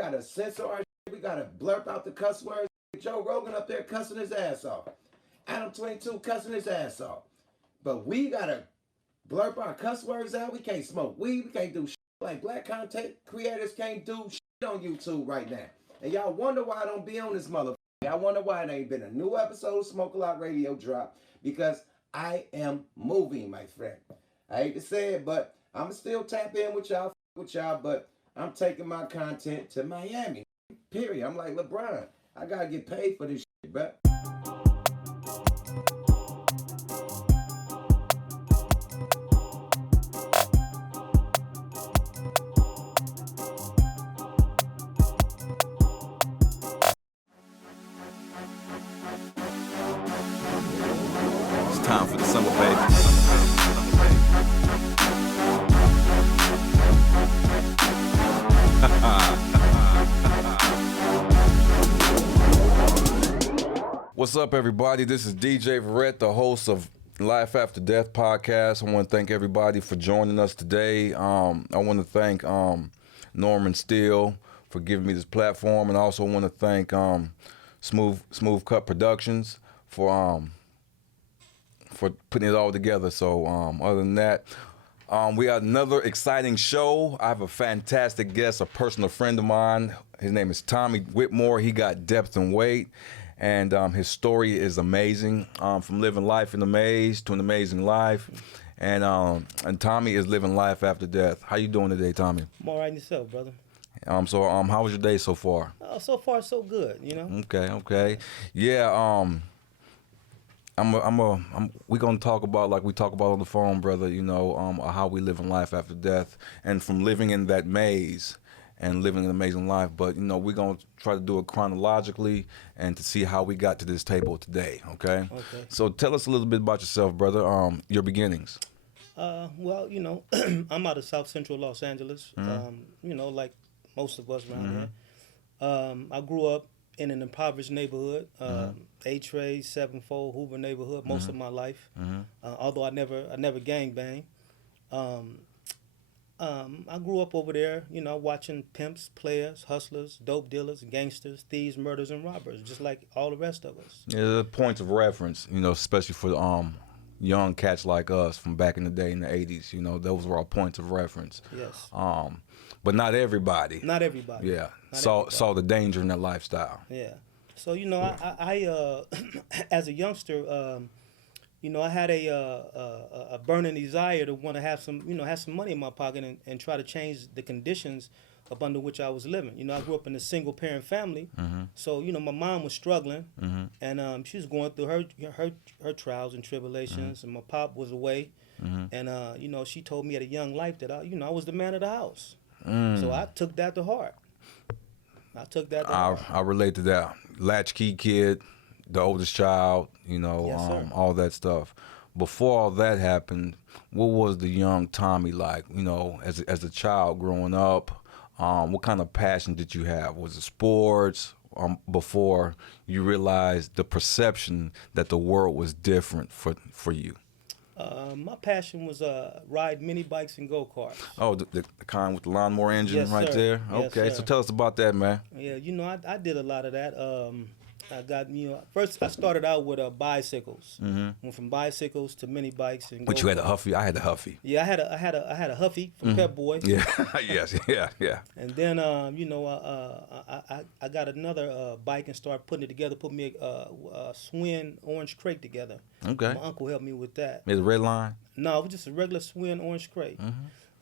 gotta censor our shit. We gotta blurp out the cuss words. Joe Rogan up there cussing his ass off. Adam 22 cussing his ass off. But we gotta blurp our cuss words out. We can't smoke weed. We can't do shit like black content creators can't do shit on YouTube right now. And y'all wonder why I don't be on this motherfucker. Y'all wonder why there ain't been a new episode of Smoke a Lot Radio drop. Because I am moving, my friend. I hate to say it, but I'm still tap in with y'all, but I'm taking my content to Miami. Period. I'm like LeBron. I gotta get paid for this shit, bruh. It's time for the summer, baby. What's up, everybody? This is DJ Verrett, the host of Life After Death podcast. I want to thank everybody for joining us today. I want to thank Norman Steele for giving me this platform, and I also want to thank Smooth Cut Productions for putting it all together. So other than that, we got another exciting show. I have a fantastic guest, a personal friend of mine. His name is Tommy Whitmore. He got depth and weight. And his story is amazing, from living life in a maze to an amazing life. And Tommy is living life after death. How you doing today, Tommy? I'm all right yourself, brother. So how was your day so far? So far, so good, you know? Okay. Yeah, we're gonna talk about, like we talk about on the phone, brother, you know, how we live in life after death, and from living in that maze and living an amazing life. But, you know, we're going to try to do it chronologically and to see how we got to this table today, okay? Okay. So tell us a little bit about yourself, brother, your beginnings. Well, you know, I'm out of South Central Los Angeles, you know, like most of us around here. I grew up in an impoverished neighborhood, A-Trade, 7-4, Hoover neighborhood, most of my life, although I never gangbanged. I grew up over there, you know, watching pimps, players, hustlers, dope dealers, gangsters, thieves, murders, and robbers, just like all the rest of us. Yeah, the points of reference, you know, especially for young cats like us from back in the day in the 80s, you know, those were our points of reference. Yes. But not everybody. Not everybody. Yeah. Saw the danger in that lifestyle. Yeah. So, you know, I as a youngster, you know, I had a burning desire to want to have some money in my pocket and try to change the conditions up under which I was living. You know, I grew up in a single parent family, so, you know, my mom was struggling, and she was going through her trials and tribulations, and my pop was away, and you know, she told me at a young life that I was the man of the house, so I took that to heart. I relate to that. Latchkey kid, the oldest child, you know, Yes, all that stuff. Before all that happened, what was the young Tommy like, you know, as a child growing up? What kind of passion did you have? Was it sports before you realized the perception that the world was different for you? My passion was ride mini bikes and go-karts. Oh, the kind with the lawnmower engine. Yes, right sir. there? Yes, Okay, sir. so tell us about that, man. Yeah, you know, I did a lot of that. I got, you know, first I started out with bicycles. Went from bicycles to mini bikes and. But you had a Huffy. I had a Huffy. Yeah, I had a Huffy from Pep Boy. Yeah. Yes. Yeah. And then you know, I got another bike and started putting it together. Put me a Swin orange crate together. Okay. My uncle helped me with that. Is it red line? No, it was just a regular Swin orange crate.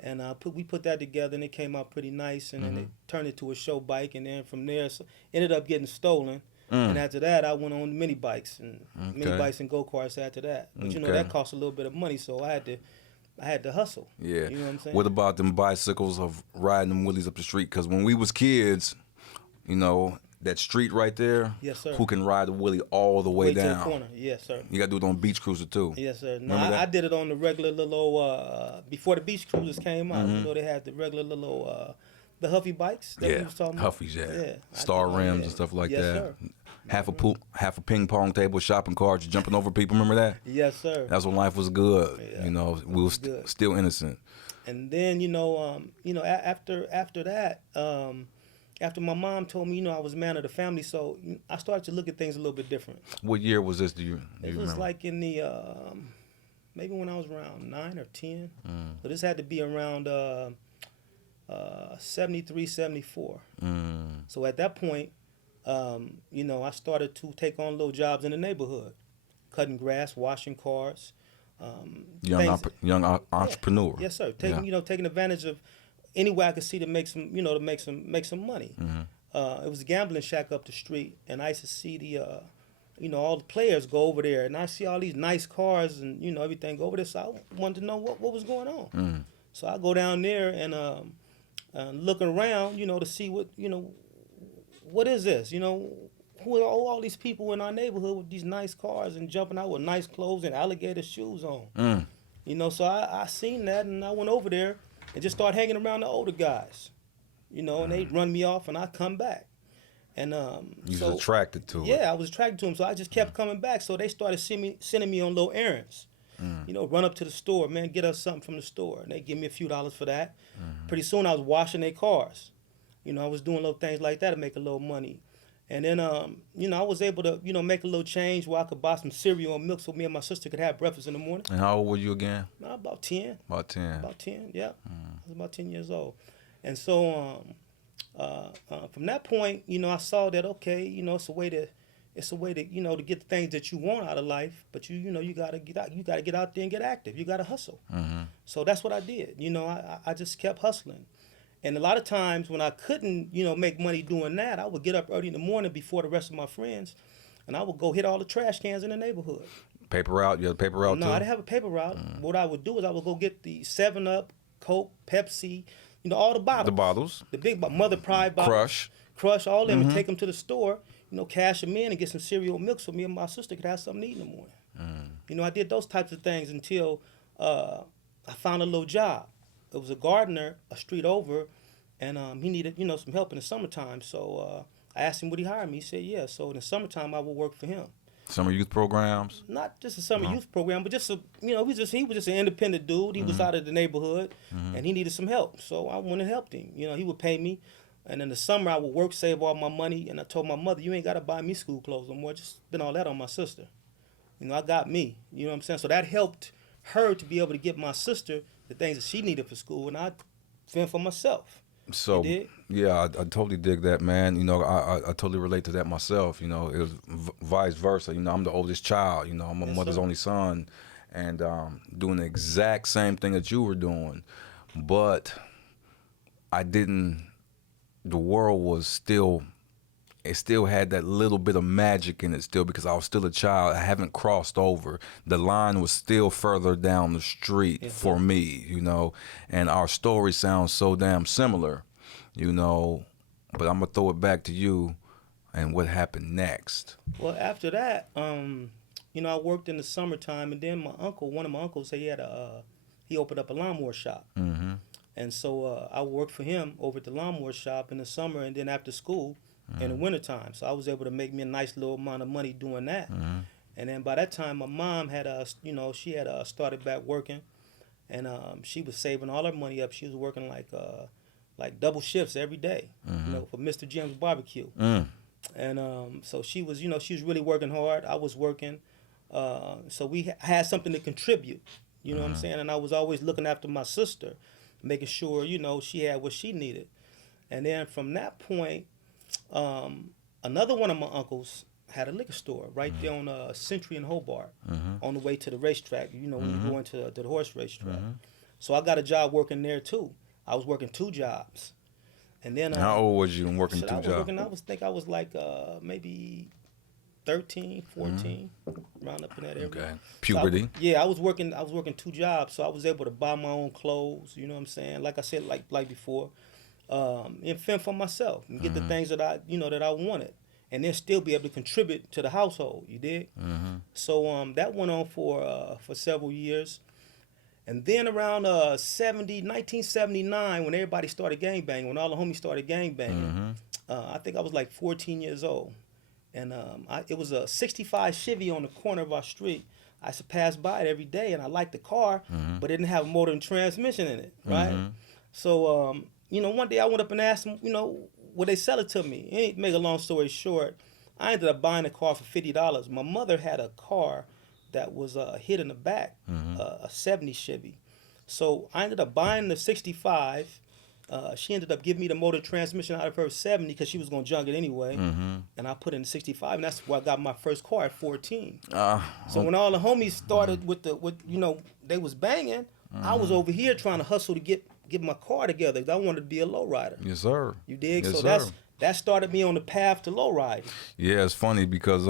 And we put that together, and it came out pretty nice. And then it turned into a show bike, and then from there, ended up getting stolen. And after that, I went on mini bikes and go-karts after that. But you know, that cost a little bit of money, so I had to hustle. Yeah. You know what I'm saying? What about them bicycles of riding them wheelies up the street? Because when we was kids, you know, that street right there, Yes, sir. who can ride the wheelie all the way down? To the corner. Yes, sir. You got to do it on Beach Cruiser too. Yes, sir. No, Remember that? I did it on the regular little, before the Beach Cruisers came out, you know, they had the regular little, the Huffy bikes that we was talking about. Huffies, yeah. Yeah. Star rims and stuff like Yes, that. Sir. Half a ping pong table, shopping carts, jumping over people. Remember that? Yes, sir. That's when life was good. Yeah, you know, we was good. still innocent. And then, you know, after that, after my mom told me, I was man of the family, so I started to look at things a little bit different. What year was this? Do you It was remember? like in the maybe when I was around 9 or 10. So this had to be around 73, 74. So at that point, I started to take on little jobs in the neighborhood, cutting grass, washing cars. Young entrepreneur. Yes, sir. Taking advantage of any way I could see to make some money. It was a gambling shack up the street, and I used to see all the players go over there, and I see all these nice cars and everything go over there. So I wanted to know what was going on. So I go down there and looking around, to see what is this? Who are all these people in our neighborhood with these nice cars and jumping out with nice clothes and alligator shoes on? So I seen that, and I went over there and just started hanging around the older guys, and they'd run me off, and I'd come back. And you was attracted to it. Yeah, I was attracted to them, so I just kept coming back. So they started sending me on little errands. Run up to the store, man, get us something from the store. And they give me a few dollars for that. Pretty soon I was washing their cars. I was doing little things like that to make a little money. And then, I was able to, make a little change where I could buy some cereal and milk so me and my sister could have breakfast in the morning. And how old were you again? About 10. About 10. About 10, yeah. I was about 10 years old. And so from that point, I saw that, okay, it's a way to, to get the things that you want out of life, but you gotta get out, you gotta get out there and get active. You gotta hustle. So that's what I did. I just kept hustling. And a lot of times when I couldn't, make money doing that, I would get up early in the morning before the rest of my friends, and I would go hit all the trash cans in the neighborhood. Paper route? You had a paper route too? No, I didn't have a paper route. What I would do is I would go get the 7-Up, Coke, Pepsi, all the bottles. The bottles. The big Mother Pride bottles. Crush, all of them, and take them to the store, cash them in and get some cereal and milk so me and my sister could have something to eat in the morning. I did those types of things until I found a little job. It was a gardener a street over, and he needed, some help in the summertime. So I asked him would he hire me. He said, yeah. So in the summertime, I would work for him. Summer youth programs? Not just a summer youth program, but just he was just an independent dude. He was out of the neighborhood, and he needed some help. So I went and helped him. He would pay me, and in the summer I would work, save all my money, and I told my mother, you ain't got to buy me school clothes no more. Just spend all that on my sister. I got me. You know what I'm saying? So that helped her to be able to get my sister the things that she needed for school, and I fend for myself. So yeah, I totally dig that, man. I totally relate to that myself. It was vice versa. I'm the oldest child. I'm my mother's only son, and doing the exact same thing that you were doing, but I didn't. The world was still. It still had that little bit of magic in it still because I was still a child. I haven't crossed over. The line was still further down the street for me, and our story sounds so damn similar, but I'm going to throw it back to you and what happened next. Well, after that, I worked in the summertime, and then one of my uncles, he opened up a lawnmower shop. And so I worked for him over at the lawnmower shop in the summer and then after school. In the wintertime. So I was able to make me a nice little amount of money doing that. And then by that time, my mom had, she had started back working, and she was saving all her money up. She was working like double shifts every day, for Mr. Jim's barbecue. And so she was really working hard. I was working. So we had something to contribute, what I'm saying? And I was always looking after my sister, making sure, she had what she needed. And then from that point, another one of my uncles had a liquor store right there on Century and Hobart, on the way to the racetrack, when you go into the horse racetrack. So I got a job working there too. I was working 2 jobs. And then how old was you working 2 jobs? I was like maybe 13, 14, around up in that area. Okay. Puberty. So I was working 2 jobs, so I was able to buy my own clothes, you know what I'm saying? Like I said, like before. And fend for myself and get the things that I wanted, and then still be able to contribute to the household. You dig? So that went on for several years, and then around 1979, when everybody started gangbanging, when all the homies started gangbanging, I think I was like 14 years old, and it was a '65 Chevy on the corner of our street. I used to pass by it every day, and I liked the car, but it didn't have a motor and transmission in it, right? So one day I went up and asked him, well, they sell it to me. Ain't make a long story short, I ended up buying a car for $50. My mother had a car that was hit in the back, a 70 Chevy. So I ended up buying the 65. She ended up giving me the motor transmission out of her 70 because she was going to junk it anyway. And I put in the 65, and that's where I got my first car at 14. So when all the homies started with they was banging, I was over here trying to hustle to get my car together because I wanted to be a lowrider. Yes, sir. You dig? Yes, So sir. that started me on the path to lowriding. Yeah, it's funny because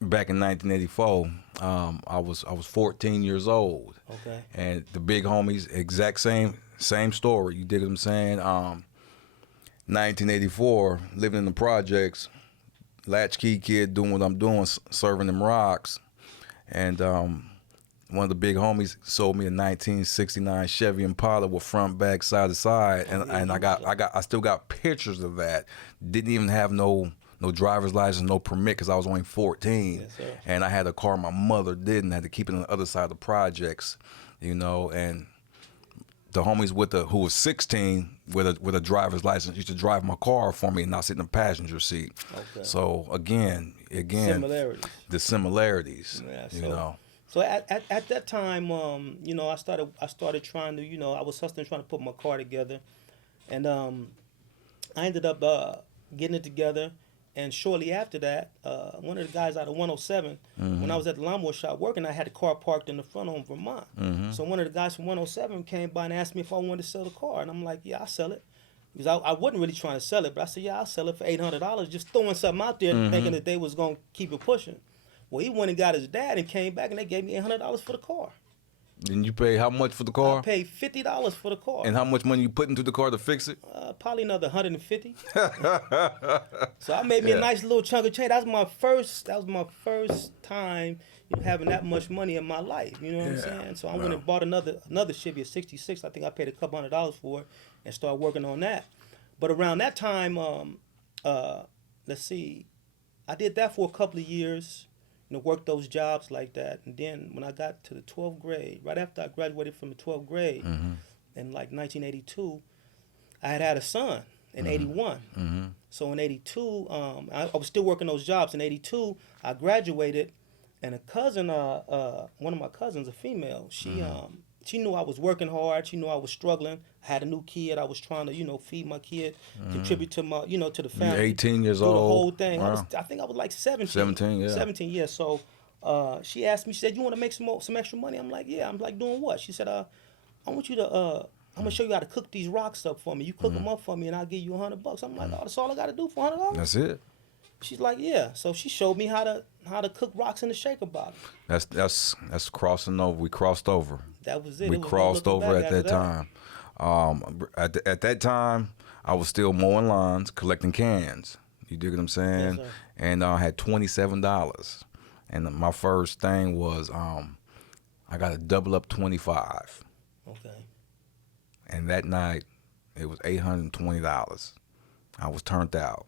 back in 1984, I was 14 years old. Okay. And the big homies, exact same story. You dig what I'm saying? 1984, living in the projects, latchkey kid doing what I'm doing, serving them rocks, and one of the big homies sold me a 1969 Chevy Impala with front, back, side to side, and I still got pictures of that. Didn't even have no driver's license, no permit, because I was only 14. Yes, sir. And I had a car my mother didn't, had to keep it on the other side of the projects, and the homies who was 16 with a driver's license used to drive my car for me and not sit in the passenger seat. Okay. So again, Similarities. the similarities, Yeah, So at that time, I started trying to, I was hustling, trying to put my car together, and I ended up getting it together. And shortly after that, one of the guys out of 107, when I was at the lawnmower shop working, I had a car parked in the front on Vermont. So one of the guys from 107 came by and asked me if I wanted to sell the car, and I'm like, yeah, I'll sell it. Because I wasn't really trying to sell it, but I said, yeah, I'll sell it for $800, just throwing something out there, thinking that they was gonna keep it pushing. Well, he went and got his dad and came back, and they gave me $800 for the car. And you pay how much for the car? I paid $50 for the car. And how much money you put into the car to fix it? Probably another $150. So I made me a nice little chunk of change. That was my first time having that much money in my life. You know what I'm saying? So I went and bought another Chevy, a 66. I think I paid a couple $100 for it and started working on that. But around that time, let's see, I did that for a couple of years. Worked those jobs like that. And then when I got to the 12th grade, right after I graduated from the 12th grade, in like 1982, I had a son in 81. So in 82, I was still working those jobs. In 82, I graduated, and a cousin, one of my cousins, a female, she knew I was working hard. She knew I was struggling. I had a new kid. I was trying to, feed my kid, contribute to my, to the family. You're 18 years do old. The whole thing. Wow. I think I was like 17. 17, yeah. 17, yeah. So she asked me, she said, you want to make some extra money? I'm like, yeah. I'm like, doing what? She said, I want you to, I'm going to show you how to cook these rocks up for me. You cook them up for me, and I'll give you $100. I'm like, oh, that's all I got to do for $100? That's it. She's like, yeah. So she showed me how to cook rocks in the shaker bottle. That's crossing over. We crossed over. That was it. We crossed over at that time. At that time, I was still mowing lawns, collecting cans. You dig what I'm saying? Yes, sir. And I had $27. And my first thing was I got to double up 25. Okay. And that night, it was $820. I was turned out.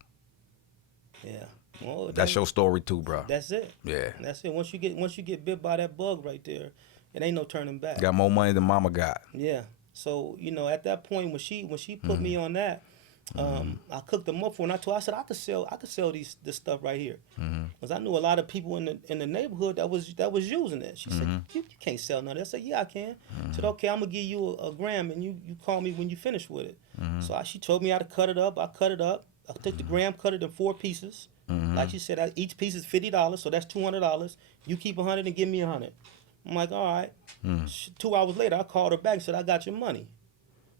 Yeah. Well, that's your story too, bro. That's it. Yeah. That's it. Once you get bit by that bug right there, it ain't no turning back. Got more money than mama got. Yeah. So, at that point when she put me on that, I cooked them up for her, and I said I could sell this stuff right here. Because I knew a lot of people in the neighborhood that was using it. She said, you can't sell none of that. I said, yeah, I can. I said, okay, I'm gonna give you a gram, and you call me when you finish with it. So she told me how to cut it up. I cut it up. I took the gram, cut it in 4 pieces. Like she said, each piece is $50, so that's $200. You keep 100 and give me 100. I'm like, all right. 2 hours later, I called her back and said, I got your money.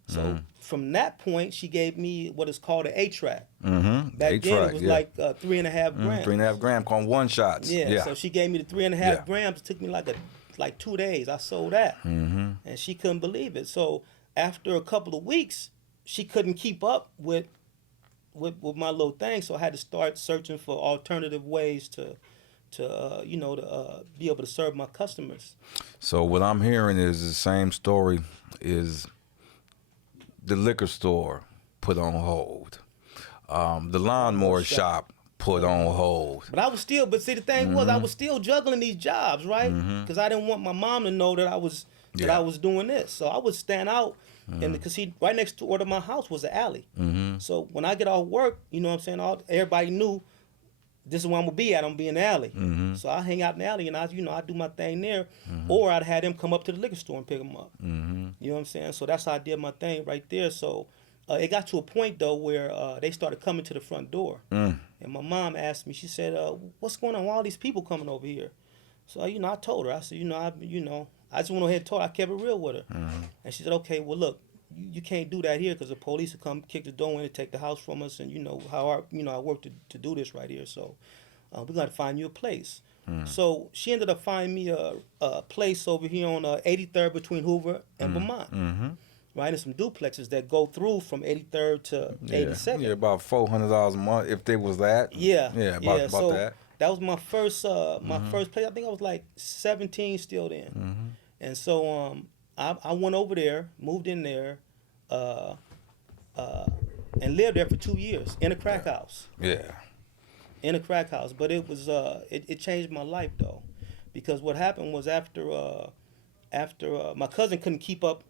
So from that point, she gave me what is called an 8-track. Back then, it was like 3.5 grams. 3.5 grams, called one shots. Yeah. So she gave me the 3.5 grams. It took me like 2 days. I sold that, and she couldn't believe it. So after a couple of weeks, she couldn't keep up with my little thing. So I had to start searching for alternative ways to be able to serve my customers. So what I'm hearing is the same story is the liquor store put on hold. The lawnmower shop put on hold. But see, the thing was, I was still juggling these jobs, right? Because I didn't want my mom to know that I was doing this. So I would stand out And because right next door to my house was an alley. So when I get off work, you know what I'm saying, everybody knew this is where I'm gonna be at. I'm gonna be in the alley. So I hang out in the alley and I do my thing there, or I'd had them come up to the liquor store and pick them up. You know what I'm saying? So that's how I did my thing right there. So it got to a point though where they started coming to the front door, and my mom asked me. She said, "What's going on? Why all these people coming over here?" So I told her. I said, I just went ahead and told her. I kept it real with her, and she said, "Okay, well look, you can't do that here because the police will come kick the door in and take the house from us, and you know how I work to do this right here. So we got to find you a place." So she ended up finding me a place over here on 83rd between Hoover and Vermont. Right, and some duplexes that go through from 83rd to 82nd. Yeah, about $400 a month if there was that. Yeah, about so that. That was my first first place. I think I was like 17 still then. And so I went over there, moved in there, and lived there for 2 years in a crack house. Yeah. In a crack house, but it was it changed my life though, because what happened was after my cousin couldn't keep up,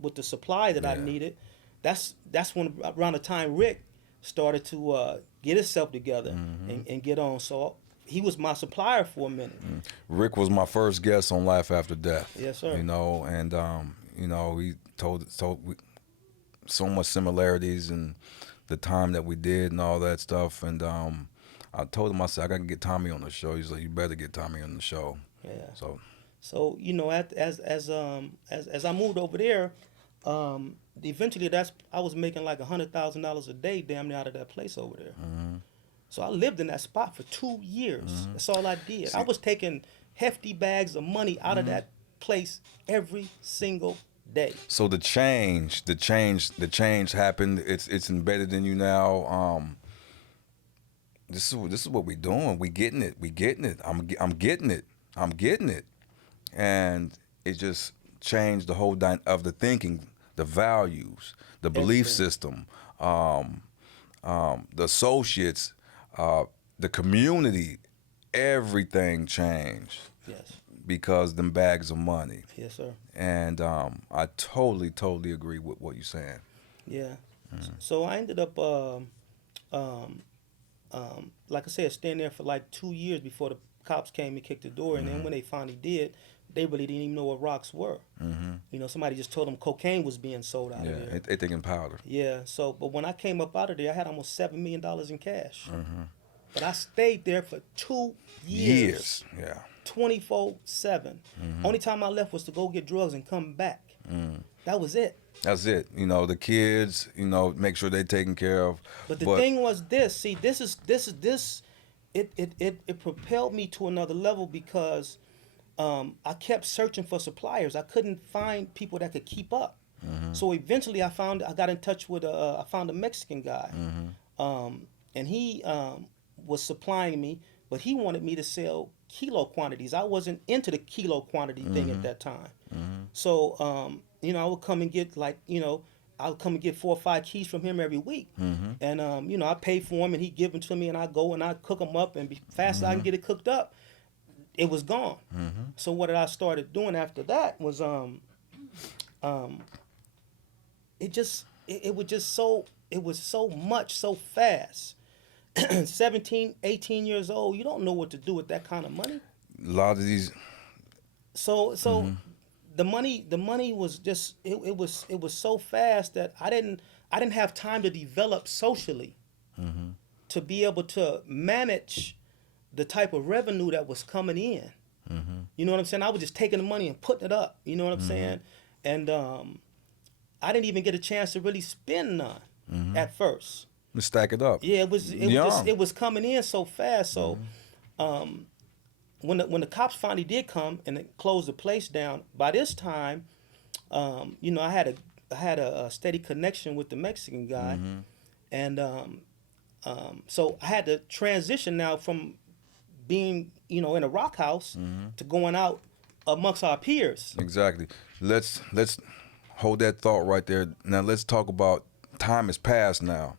with the supply that I needed. That's when around the time Rick started to get himself together and get on. So he was my supplier for a minute. Rick was my first guest on Life After Death. Yes, sir. And he told so much similarities and the time that we did and all that stuff. And I told him, I said, I got to get Tommy on the show. He's like, you better get Tommy on the show. Yeah. So as I moved over there, eventually I was making like $100,000 a day damn near out of that place over there. So I lived in that spot for 2 years. That's all I did. I was taking hefty bags of money out of that place every single day. So the change happened. It's embedded in you now. This is what we're doing. We getting it. I'm getting it. And it just changed the whole of the thinking, the values, the belief system, the associates, the community. Everything changed. Yes. because them bags of money. Yes, sir. And I totally agree with what you're saying. Yeah. So I ended up, like I said, staying there for like 2 years before the cops came and kicked the door. And then when they finally did, they really didn't even know what rocks were. You know, somebody just told them cocaine was being sold out of there. Yeah, they thinking powder. Yeah. So, but when I came up out of there, I had almost $7 million in cash. But I stayed there for 2 years. Yeah. 24/7. Only time I left was to go get drugs and come back. That was it. That's it. You know, the kids, you know, make sure they're taken care of. But the thing was this. See, it propelled me to another level because I kept searching for suppliers. I couldn't find people that could keep up. So eventually I got in touch with I found a Mexican guy. And he was supplying me, but he wanted me to sell kilo quantities. I wasn't into the kilo quantity thing at that time. So, you know, I would come and get I would come and get 4 or 5 keys from him every week. And, you know, I pay for them and he'd give them to me and I go and I cook them up and fast as I can get it cooked up, it was gone. So what I started doing after that was, it was so much so fast. 17, 18 years old, you don't know what to do with that kind of money. A lot of these. So the money was just it was so fast that I didn't have time to develop socially to be able to manage the type of revenue that was coming in. You know what I'm saying? I was just taking the money and putting it up. You know what I'm saying? And I didn't even get a chance to really spend none at first. Stack it up. Yeah, it was coming in so fast. So when the cops finally did come and they closed the place down, by this time, you know, I had a steady connection with the Mexican guy, and so I had to transition now from being, you know, in a rock house to going out amongst our peers. Exactly. Let's hold that thought right there. Now let's talk about time has passed now.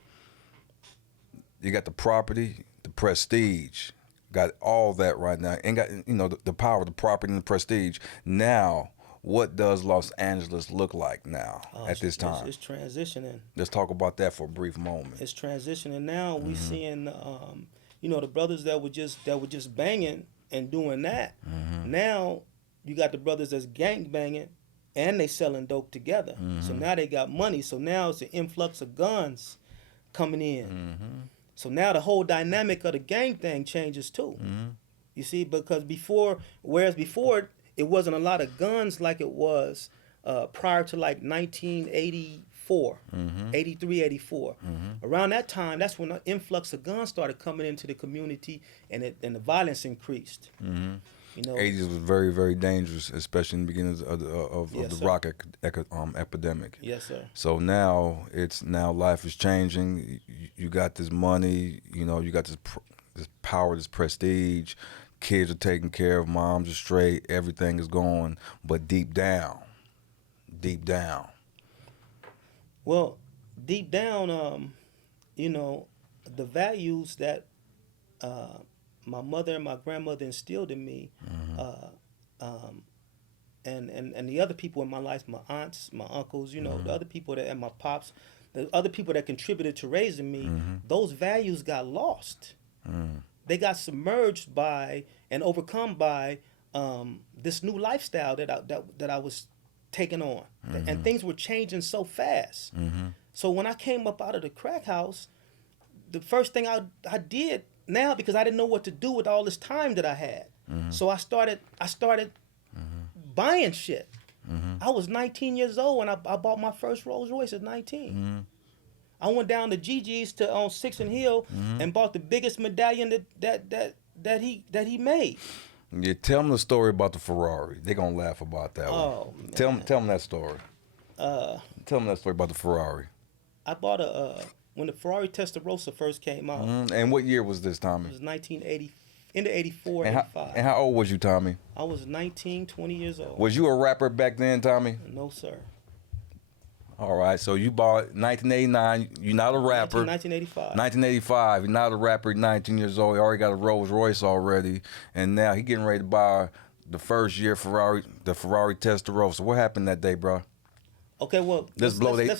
You got the property, the prestige, got all that right now. Ain't got, you know, the power, the property, and the prestige. Now, What does Los Angeles look like now at this time? It's transitioning. Let's talk about that for a brief moment. It's transitioning now. We seeing, the brothers that were just banging and doing that. Now you got the brothers that's gang banging, and they selling dope together. So now they got money. So now it's an influx of guns coming in. So now the whole dynamic of the gang thing changes too. You see, because before it wasn't a lot of guns like it was prior to like 1984, 83, 84. Around that time, that's when the influx of guns started coming into the community, and the violence increased. You know, 80s was very, very dangerous, especially in the beginning of Yes, the rock epidemic. yes, sir. So now life is changing. You got this money, you got this power, this prestige. Kids are taken care of, moms are straight, everything is going. But deep down. Well, deep down, the values that my mother and my grandmother instilled in me, and the other people in my life, my aunts, my uncles, the other people and my pops, the other people that contributed to raising me, those values got lost. They got submerged by and overcome by this new lifestyle that I was taking on, and things were changing so fast. So when I came up out of the crack house, the first thing I did now, because I didn't know what to do with all this time that I had, so I started buying shit. I was 19 years old when I bought my first Rolls Royce at 19. I went down to Gigi's on 6th and Hill and bought the biggest medallion that he made. Yeah, tell them the story about the Ferrari. They're gonna laugh about that one. Tell them that story. Tell them that story about the Ferrari. I bought when the Ferrari Testarossa first came out. And what year was this, Tommy? It was 1980, into 84, and 85. And how old was you, Tommy? I was 19, 20 years old. Was you a rapper back then, Tommy? No, sir. All right, so you bought 1989. You're not a rapper. 1985. 1985. You're not a rapper. 19 years old. You already got a Rolls Royce already, and now he getting ready to buy the first year Ferrari, the Ferrari Testarossa. What happened that day, bro? Okay, well, let's blow their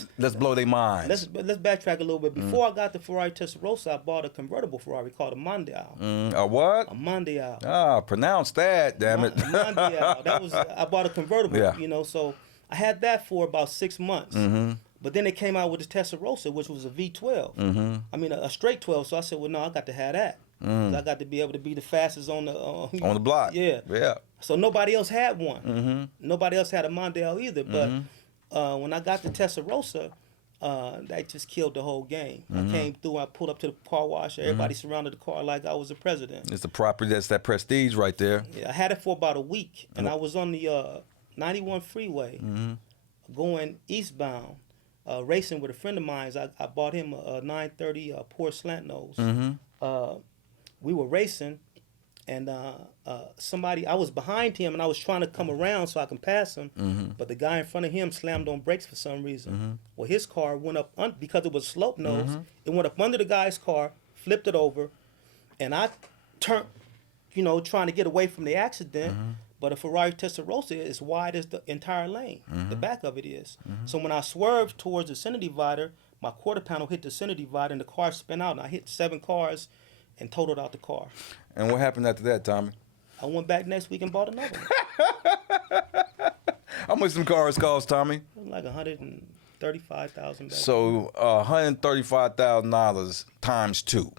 minds. Let's backtrack a little bit. Before I got the Ferrari Testarossa, I bought a convertible Ferrari called a Mondial. A what? A Mondial. Ah, pronounce that, damn it. Mondial. I bought a convertible. Yeah. So I had that for about 6 months. But then they came out with the Testarossa, which was a V12. I mean, a straight 12. So I said, well, no, I got to have that. 'Cause I got to be able to be the fastest on the block. Yeah. Yeah. So nobody else had one. Nobody else had a Mondial either. But when I got the Testarossa, that just killed the whole game. I came through, I pulled up to the car wash, everybody surrounded the car like I was the president. It's the property, that's that prestige right there. Yeah, I had it for about a week, and I was on the 91 freeway going eastbound, racing with a friend of mine. I bought him a 930 Porsche slant nose. We were racing, and I was behind him, and I was trying to come around so I can pass him, but the guy in front of him slammed on brakes for some reason. Well, his car went up, because it was slope nose, it went up under the guy's car, flipped it over, and I turned, trying to get away from the accident, but a Ferrari Testarossa is wide as the entire lane, the back of it is. So when I swerved towards the center divider, my quarter panel hit the center divider, and the car spun out, and I hit 7 cars and totaled out the car. And what happened after that, Tommy? I went back next week and bought another one. How much some cars cost, Tommy? It was like $135,000. So $135,000 times 2.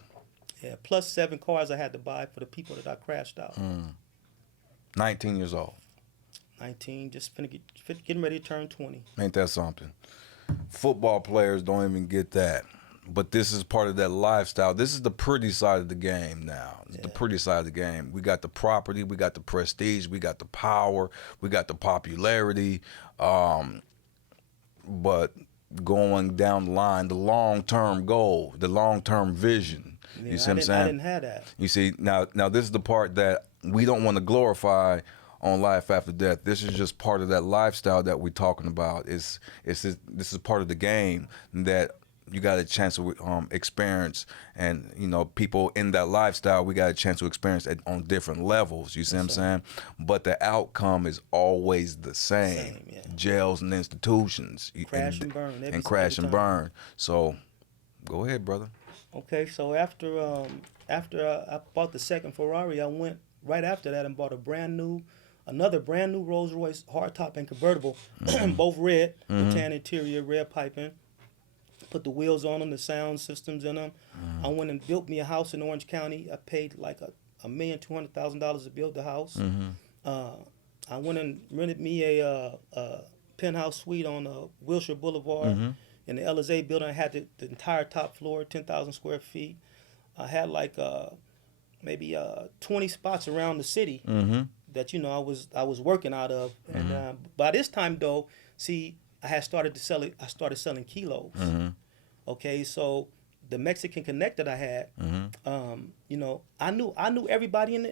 Yeah, plus 7 cars I had to buy for the people that I crashed out. 19 years old. 19, just getting ready to turn 20. Ain't that something? Football players don't even get that. But this is part of that lifestyle. This is the pretty side of the game now. It's the pretty side of the game. We got the property, we got the prestige, we got the power, we got the popularity. But going down the line, the long-term goal, the long-term vision. Yeah, you see what I'm saying? I didn't have that. You see, now this is the part that we don't want to glorify on life after death. This is just part of that lifestyle that we're talking about. This is part of the game that you got a chance to experience, and you know, people in that lifestyle, we got a chance to experience it on different levels. You see what I'm saying? But the outcome is always the same. Yeah. Jails and institutions, Crash and burn. and crash and burn. So, go ahead, brother. Okay, so after I bought the second Ferrari, I went right after that and bought another brand new Rolls Royce hardtop and convertible, both red, the tan interior, red piping. Put the wheels on them, the sound systems in them. I went and built me a house in Orange County. I paid like $1,200,000 to build the house. I went and rented me a penthouse suite on Wilshire Boulevard in the LSA building. I had the entire top floor, 10,000 square feet. I had like maybe 20 spots around the city that I was working out of. And by this time though, see, I started selling kilos. Okay, so the Mexican Connect that I had, I knew everybody in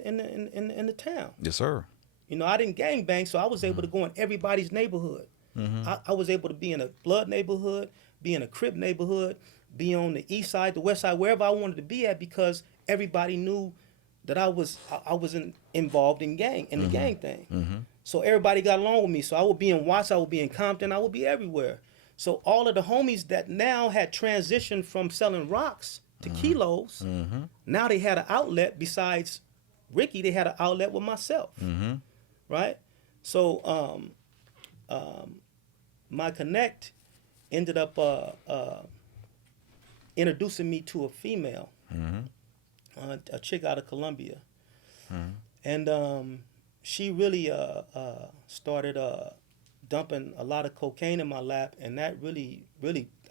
the town. Yes, sir. I didn't gang bang, so I was able to go in everybody's neighborhood. I was able to be in a blood neighborhood, be in a Crip neighborhood, be on the east side, the west side, wherever I wanted to be at, because everybody knew that I was involved in the gang thing. So everybody got along with me. So I would be in Watts, I would be in Compton, I would be everywhere. So all of the homies that now had transitioned from selling rocks to kilos, now they had an outlet. Besides Ricky, they had an outlet with myself, right? So my connect ended up introducing me to a female, a chick out of Colombia, and she really started dumping a lot of cocaine in my lap, and that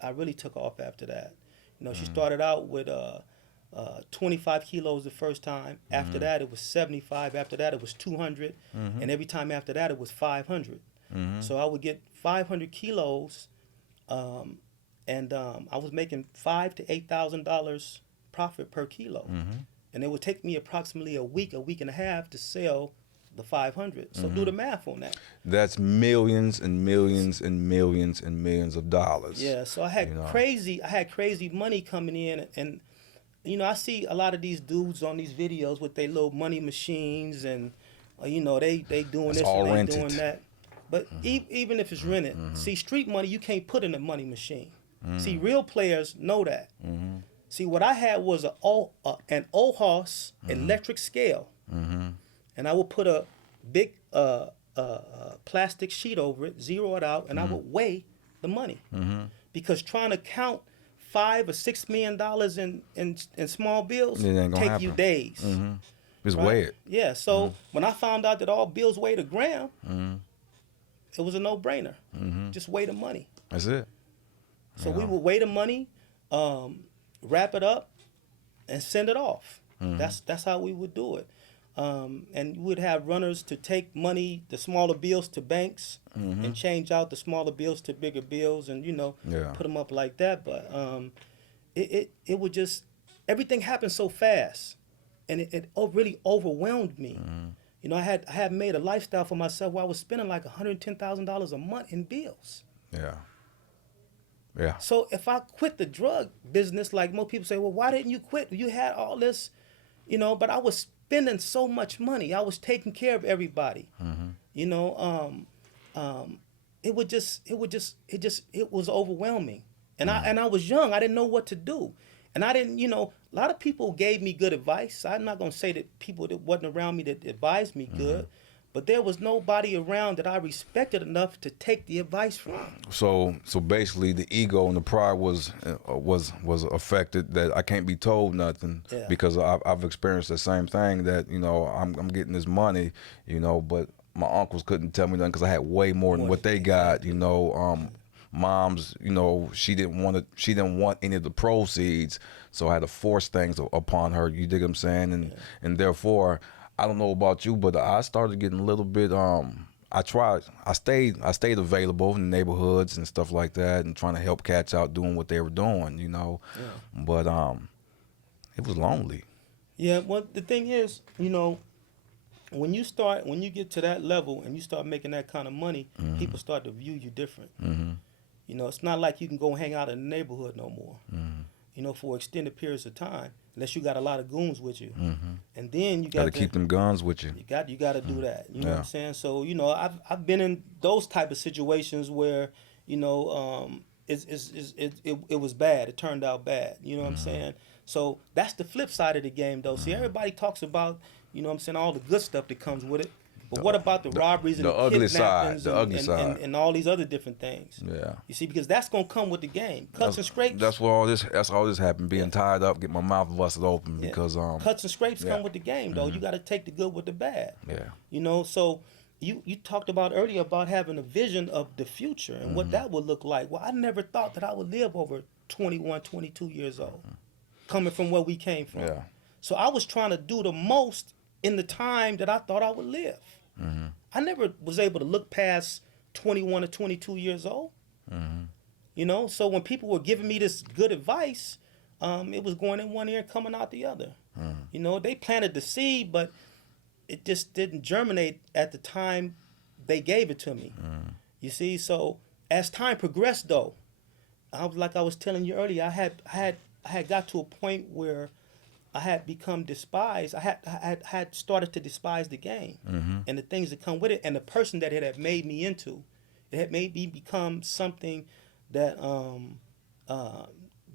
I really took off after that. She started out with 25 kilos the first time. After that, it was 75. After that, it was 200, and every time after that, it was 500. So I would get 500 kilos, and I was making $5,000 to $8,000 profit per kilo, and it would take me approximately a week and a half to sell the 500. So do the math on that. That's millions and millions and millions and millions of dollars. Yeah. So I had crazy money coming in, and I see a lot of these dudes on these videos with their little money machines, and they doing That's this all and they rented. doing that. But even if it's rented, see, street money you can't put in a money machine. See, real players know that. See, what I had was an OHOS electric scale. And I would put a big plastic sheet over it, zero it out, and I would weigh the money. Because trying to count $5 or $6 million in small bills take you days. Just right? weigh it. Yeah. So when I found out that all bills weighed a gram, it was a no-brainer. Just weigh the money. That's it. So we would weigh the money, wrap it up, and send it off. That's how we would do it. And we'd have runners to take money, the smaller bills, to banks, and change out the smaller bills to bigger bills, and put them up like that. But it would just, everything happened so fast, and it really overwhelmed me. I had made a lifestyle for myself where I was spending like $110,000 a month in bills. Yeah. So if I quit the drug business, like most people say, well, why didn't you quit? You had all this, but I was spending so much money. I was taking care of everybody. It was overwhelming. And I was young. I didn't know what to do. And I didn't, a lot of people gave me good advice. I'm not going to say that people that wasn't around me that advised me good, but there was nobody around that I respected enough to take the advice from. So basically, the ego and the pride was affected. That I can't be told nothing because I've experienced the same thing. That I'm getting this money, but my uncles couldn't tell me nothing because I had way more than what they got. Moms, she didn't want any of the proceeds, so I had to force things upon her. You dig what I'm saying? And therefore, I don't know about you, but I started getting a little bit. I stayed available in the neighborhoods and stuff like that, and trying to help cats out doing what they were doing, But it was lonely. Yeah. Well, the thing is, when you get to that level and you start making that kind of money, people start to view you different. You know, it's not like you can go hang out in the neighborhood no more. You know, for extended periods of time, unless you got a lot of goons with you. And then you got to keep them guns with you. You got to do that. You know what I'm saying? So, you know, I've been in those type of situations where, you know, it was bad. It turned out bad. You know what I'm saying? So that's the flip side of the game, though. See, everybody talks about, you know what I'm saying, all the good stuff that comes with it. But what about the robberies and the ugly side? kidnappings The ugly side. and all these other different things? Yeah. You see, because that's gonna come with the game. Cuts and scrapes. That's what all this. That's all this happened. Being tied up, get my mouth busted open because cuts and scrapes come with the game, though. You got to take the good with the bad. Yeah. You know, so you talked about earlier about having a vision of the future and what that would look like. Well, I never thought that I would live over 21, 22 years old, coming from where we came from. Yeah. So I was trying to do the most in the time that I thought I would live. I never was able to look past 21 or 22 years old. You know, so when people were giving me this good advice, it was going in one ear and coming out the other. You know, they planted the seed, but it just didn't germinate at the time they gave it to me. You see, so as time progressed, though, I was telling you earlier, I had got to a point where I had become despised. I had started to despise the game and the things that come with it, and the person that it had made me into. It had made me become something that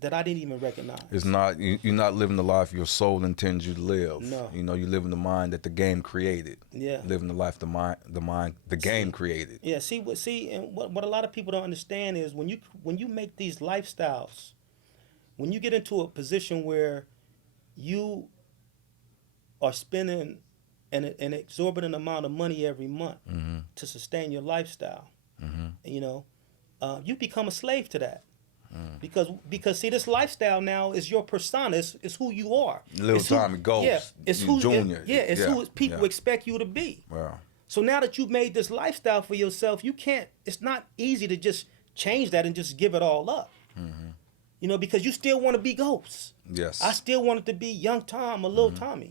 that I didn't even recognize. It's not you're not living the life your soul intends you to live. No. You know, you live in the mind that the game created. Yeah. Living the life the game created. Yeah. And what a lot of people don't understand is when you make these lifestyles, when you get into a position where you are spending an exorbitant amount of money every month to sustain your lifestyle, you know, you become a slave to that. Because see, this lifestyle now is your persona. It's who you are. Little Tommy Ghost. Yeah, it's who Junior. It's who people expect you to be. Wow. So now that you've made this lifestyle for yourself, you can't. It's not easy to just change that and just give it all up. You know, because you still want to be Ghost. Yes. I still wanted to be Young Tom or Little Tommy.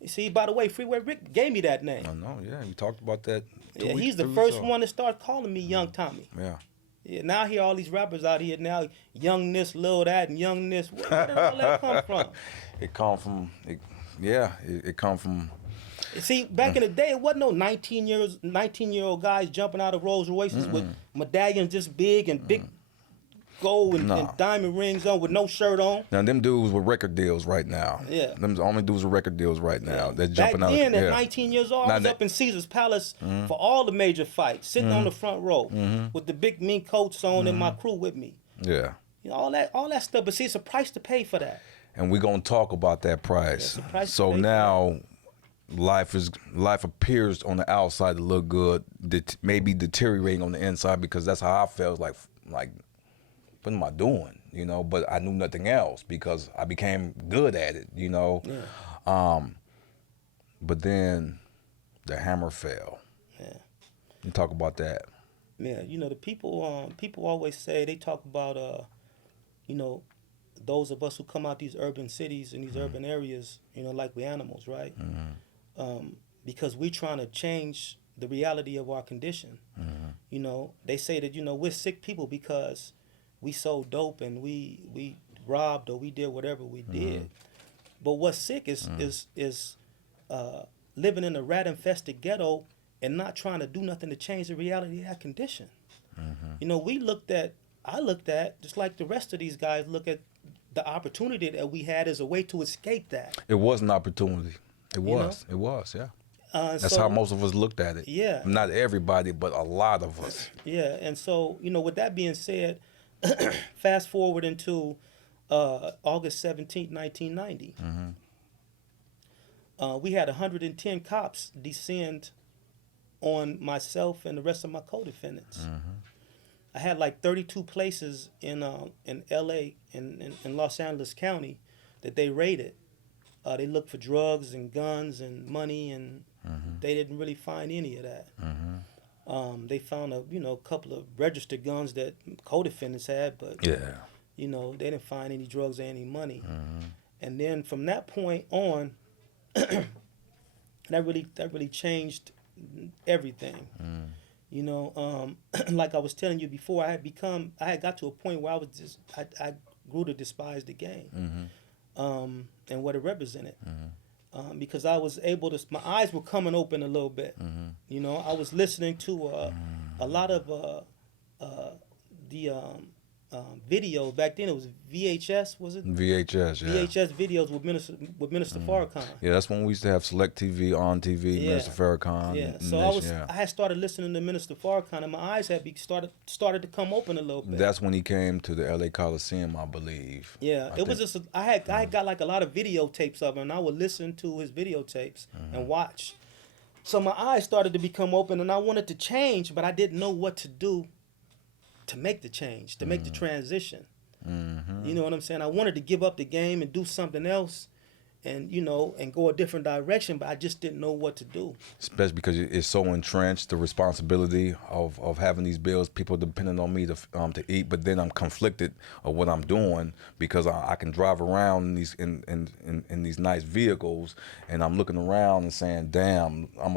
You see, by the way, Freeway Rick gave me that name. I know. Yeah, we talked about that. He's the first one to start calling me Young Tommy. Yeah. Yeah, now I hear all these rappers out here now, young this, lil that, and young this. Where did all that come from? It come from. See, back in the day, it wasn't no 19-year-old guys jumping out of Rolls Royces with medallions this big and big gold and diamond rings on with no shirt on. Now them dudes with record deals right now. Yeah. Them the only dudes with record deals right now. They're jumping back out. then, at 19 years old, I was up in Caesar's Palace for all the major fights, sitting on the front row with the big mink coats on and my crew with me. Yeah. You know, all that stuff. But see, it's a price to pay for that. And we're gonna talk about that price. Yeah, price so now life appears on the outside to look good, maybe deteriorating on the inside, because that's how I felt like what am I doing? You know, but I knew nothing else because I became good at it, you know. Yeah. But then the hammer fell. Yeah. You talk about that. Yeah, you know, the people always say, they talk about you know, those of us who come out these urban cities and these urban areas, you know, like we animals, right? Because we're trying to change the reality of our condition. You know, they say that, you know, we're sick people because we sold dope and we robbed or we did whatever we did. But what's sick is living in a rat-infested ghetto and not trying to do nothing to change the reality of that condition. You know, I looked at, just like the rest of these guys look at the opportunity that we had as a way to escape that. It was an opportunity. It was, yeah. That's how most of us looked at it. Yeah. Not everybody, but a lot of us. Yeah, and so, you know, with that being said, fast forward into August 17th, 1990. We had 110 cops descend on myself and the rest of my co-defendants. I had like 32 places in L.A. in Los Angeles County that they raided. They looked for drugs and guns and money, and they didn't really find any of that. They found a couple of registered guns that co-defendants had, but you know, they didn't find any drugs or any money. And then from that point on, that really changed everything. You know, like I was telling you before, I had got to a point where I grew to despise the game, and what it represented. Because I was able to, my eyes were coming open a little bit. You know, I was listening to a lot of the videos. Back then it was VHS, was it? VHS, yeah. VHS videos with Minister Farrakhan. Yeah, that's when we used to have Select TV, On TV, Yeah. Minister Farrakhan. Yeah, and so Nation, I had started listening to Minister Farrakhan, and my eyes had started to come open a little bit. That's when he came to the LA Coliseum, I believe. Yeah, it was just I had got like a lot of videotapes of him, and I would listen to his videotapes and watch. So my eyes started to become open, and I wanted to change, but I didn't know what to do to make the change, to make the transition. You know what I'm saying? I wanted to give up the game and do something else, and you know, and go a different direction, but I just didn't know what to do. Especially because it's so entrenched, the responsibility of having these bills, people depending on me to eat, but then I'm conflicted of what I'm doing because I can drive around in these nice vehicles, and I'm looking around and saying, damn, I'm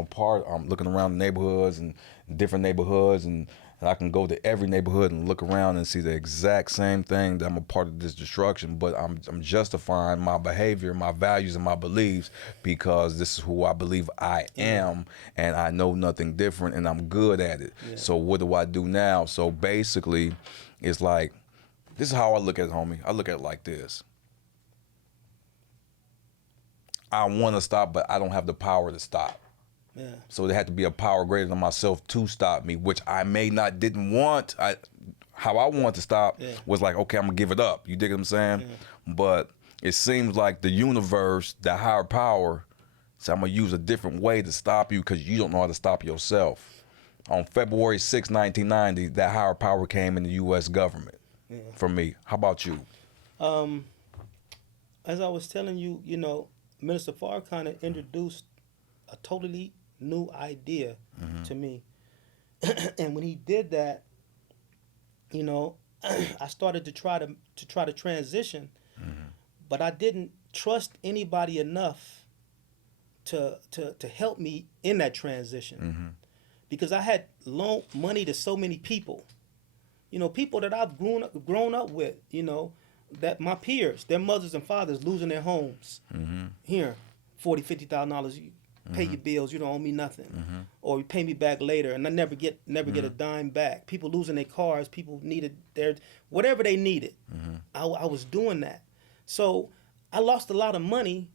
looking around the neighborhoods and different neighborhoods, and I can go to every neighborhood and look around and see the exact same thing, that I'm a part of this destruction, but I'm justifying my behavior, my values, and my beliefs because this is who I believe I am, and I know nothing different, and I'm good at it. Yeah. So what do I do now? So basically, it's like, this is how I look at it, homie. I look at it like this. I want to stop, but I don't have the power to stop. Yeah. So there had to be a power greater than myself to stop me, which I didn't want. How I want to stop was like, okay, I'm gonna give it up. You dig what I'm saying? Yeah. But it seems like the universe, the higher power, said, I'm gonna use a different way to stop you because you don't know how to stop yourself. On February 6, 1990, that higher power came in the U.S. government for me. How about you? As I was telling you, you know, Minister Farrakhan introduced a totally new idea to me. And when he did that, you know, I started to try to transition, but I didn't trust anybody enough to help me in that transition, because I had loaned money to so many people, you know, people that I've grown up with, you know, that my peers, their mothers and fathers losing their homes. Here, $40,000-$50,000. Pay your bills, you don't owe me nothing, or you pay me back later, and I never get a dime back. People losing their cars, people needed whatever they needed. I was doing that, so I lost a lot of money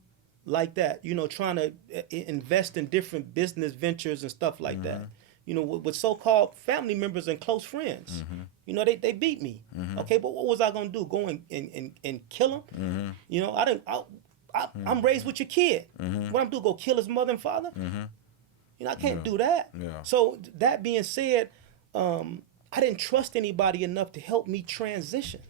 like that. You know, trying to invest in different business ventures and stuff like that. You know, with so-called family members and close friends. You know, they beat me. Okay, but what was I gonna do? Go and kill them? You know, I'm raised with your kid. What I'm do? Go kill his mother and father? You know, I can't do that. Yeah. So that being said, I didn't trust anybody enough to help me transition.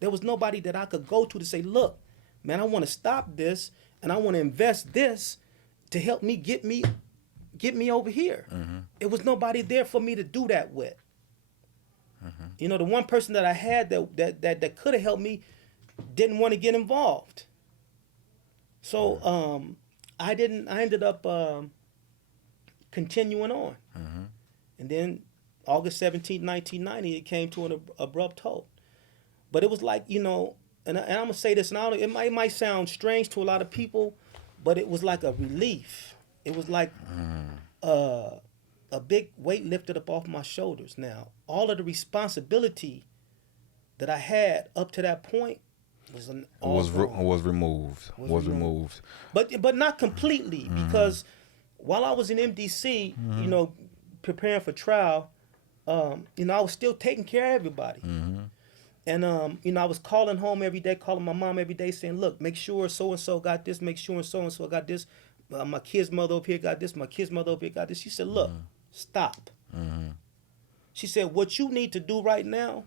There was nobody that I could go to say, look, man, I want to stop this, and I want to invest this to help me get me over here. It was nobody there for me to do that with. You know, the one person that I had that could have helped me didn't want to get involved. So I ended up continuing on. And then August 17, 1990, it came to an abrupt halt. But it was like, you know, and I'm going to say this, and it might sound strange to a lot of people, but it was like a relief. It was like a big weight lifted up off my shoulders. Now, all of the responsibility that I had up to that point was removed. But not completely, because while I was in MDC, you know, preparing for trial, you know, I was still taking care of everybody. And you know, I was calling home every day, calling my mom every day, saying, "Look, make sure so and so got this. Make sure so and so got this. My kid's mother over here got this. My kid's mother over here got this." She said, "Look, stop." She said, "What you need to do right now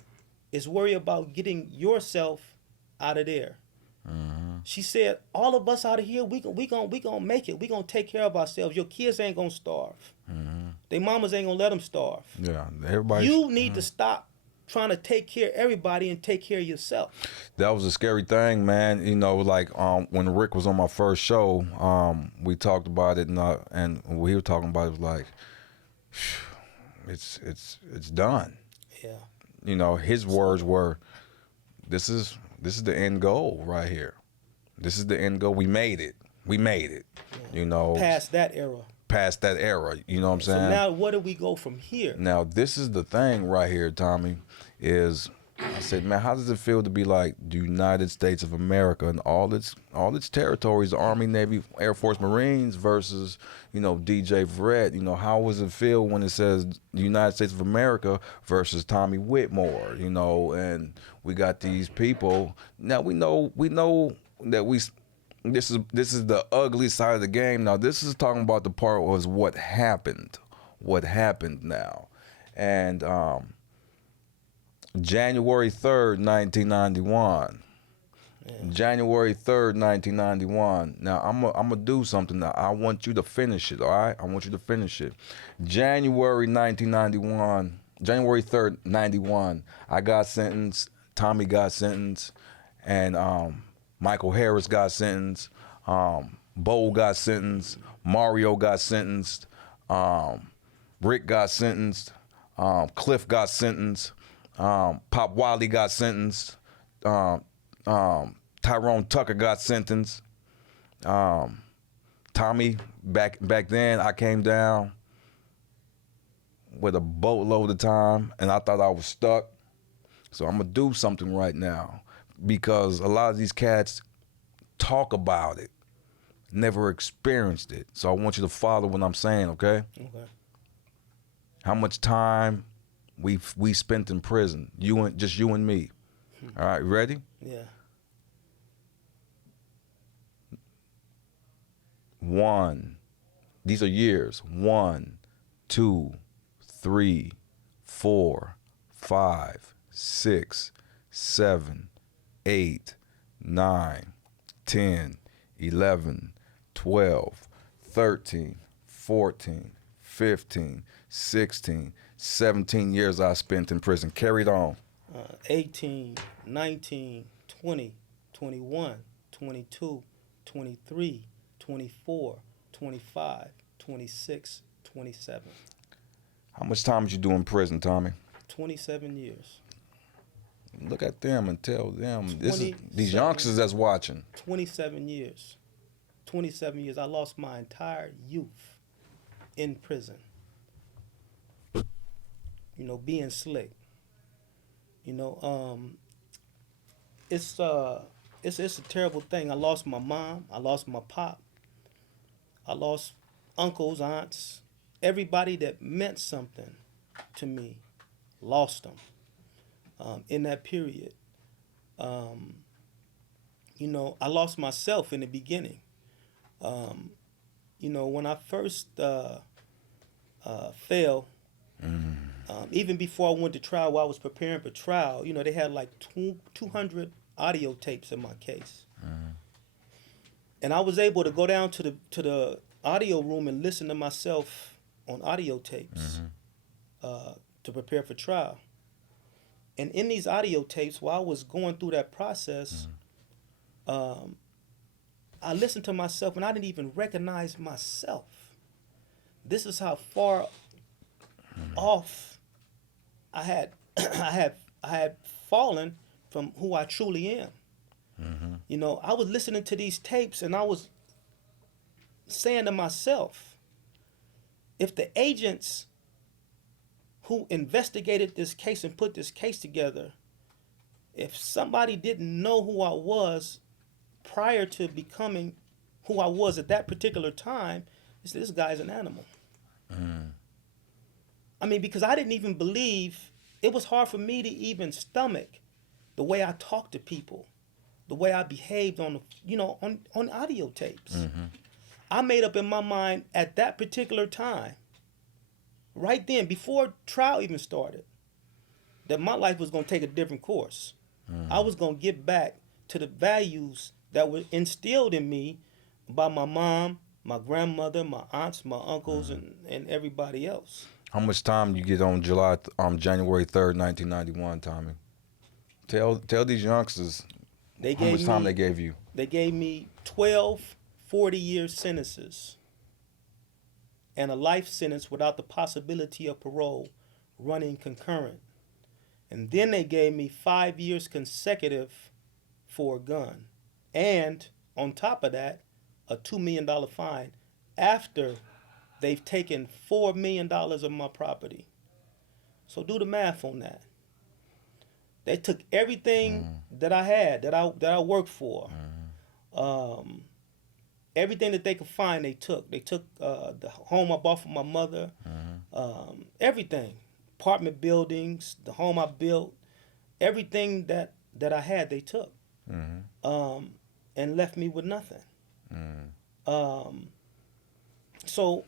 is worry about getting yourself out of there." She said, "All of us out of here, we gonna make it. We gonna take care of ourselves. Your kids ain't gonna starve. Their mamas ain't gonna let them starve. Yeah, everybody. You need to stop trying to take care of everybody and take care of yourself." That was a scary thing, man. You know, like when Rick was on my first show, we talked about it, and when he was talking about it, was like, it's done. Yeah. You know, his words were, "This is the end goal right here. This is the end goal. We made it. We made it. Yeah. You know, Past that era. Past that era. You know what I'm saying? So now, where do we go from here? Now, this is the thing right here, Tommy, is I said, man, how does it feel to be like the United States of America and all its territories, the Army, Navy, Air Force, Marines versus, you know, DJ Verrett? You know, how does it feel when it says the United States of America versus Tommy Whitmore? You know, and we got these people. Now we know that this is the ugly side of the game. Now this is talking about the part was what happened now, and January 3rd, 1991. Yeah. January 3rd, 1991. Now I'm gonna do something. Now I want you to finish it. All right, I want you to finish it. January 1991. January 3rd, 91. I got sentenced. Tommy got sentenced, and Michael Harris got sentenced. Bo got sentenced. Mario got sentenced. Rick got sentenced. Cliff got sentenced. Pop Wiley got sentenced. Tyrone Tucker got sentenced. Tommy, back then, I came down with a boatload of time, and I thought I was stuck. So I'm gonna do something right now, because a lot of these cats talk about it, never experienced it. So I want you to follow what I'm saying, okay? Okay. How much time we spent in prison, you and me. All right, ready? Yeah. 1. These are years. 1, 2, 3, 4, 5, 6, 7, 8, 9, 10, 11, 12, 13, 14, 15, 16, 17 years I spent in prison. Carried on. 18, 19, 20, 21, 22, 23, 24, 25, 26, 27. How much time did you do in prison, Tommy? 27 years. Look at them and tell them. These youngsters that's watching. 27 years. 27 years. I lost my entire youth in prison. You know, being slick. You know, it's a terrible thing. I lost my mom. I lost my pop. I lost uncles, aunts, everybody that meant something to me. Lost them in that period. You know, I lost myself in the beginning. You know, when I first fell. Even before I went to trial, while I was preparing for trial, you know, they had like 200 audio tapes in my case. And I was able to go down to the audio room and listen to myself on audio tapes to prepare for trial. And in these audio tapes, while I was going through that process, I listened to myself and I didn't even recognize myself. This is how far off I had fallen from who I truly am. You know, I was listening to these tapes and I was saying to myself, if the agents who investigated this case and put this case together, if somebody didn't know who I was prior to becoming who I was at that particular time, this guy's an animal. I mean, because I didn't even believe, it was hard for me to even stomach the way I talked to people, the way I behaved on audio tapes. I made up in my mind at that particular time, right then, before trial even started, that my life was going to take a different course. I was going to get back to the values that were instilled in me by my mom, my grandmother, my aunts, my uncles, and everybody else. How much time you get on January 3rd, 1991, Tommy? Tell these youngsters how much time they gave you. They gave me 12 40-year sentences. and a life sentence without the possibility of parole running concurrent. And then they gave me 5 years consecutive for a gun. And on top of that, a $2 million fine after they've taken $4 million of my property. So do the math on that. They took everything that I had, that I worked for. Everything that they could find, they took. They took the home I bought for my mother, everything. Apartment buildings, the home I built, everything that I had, they took. And left me with nothing. So,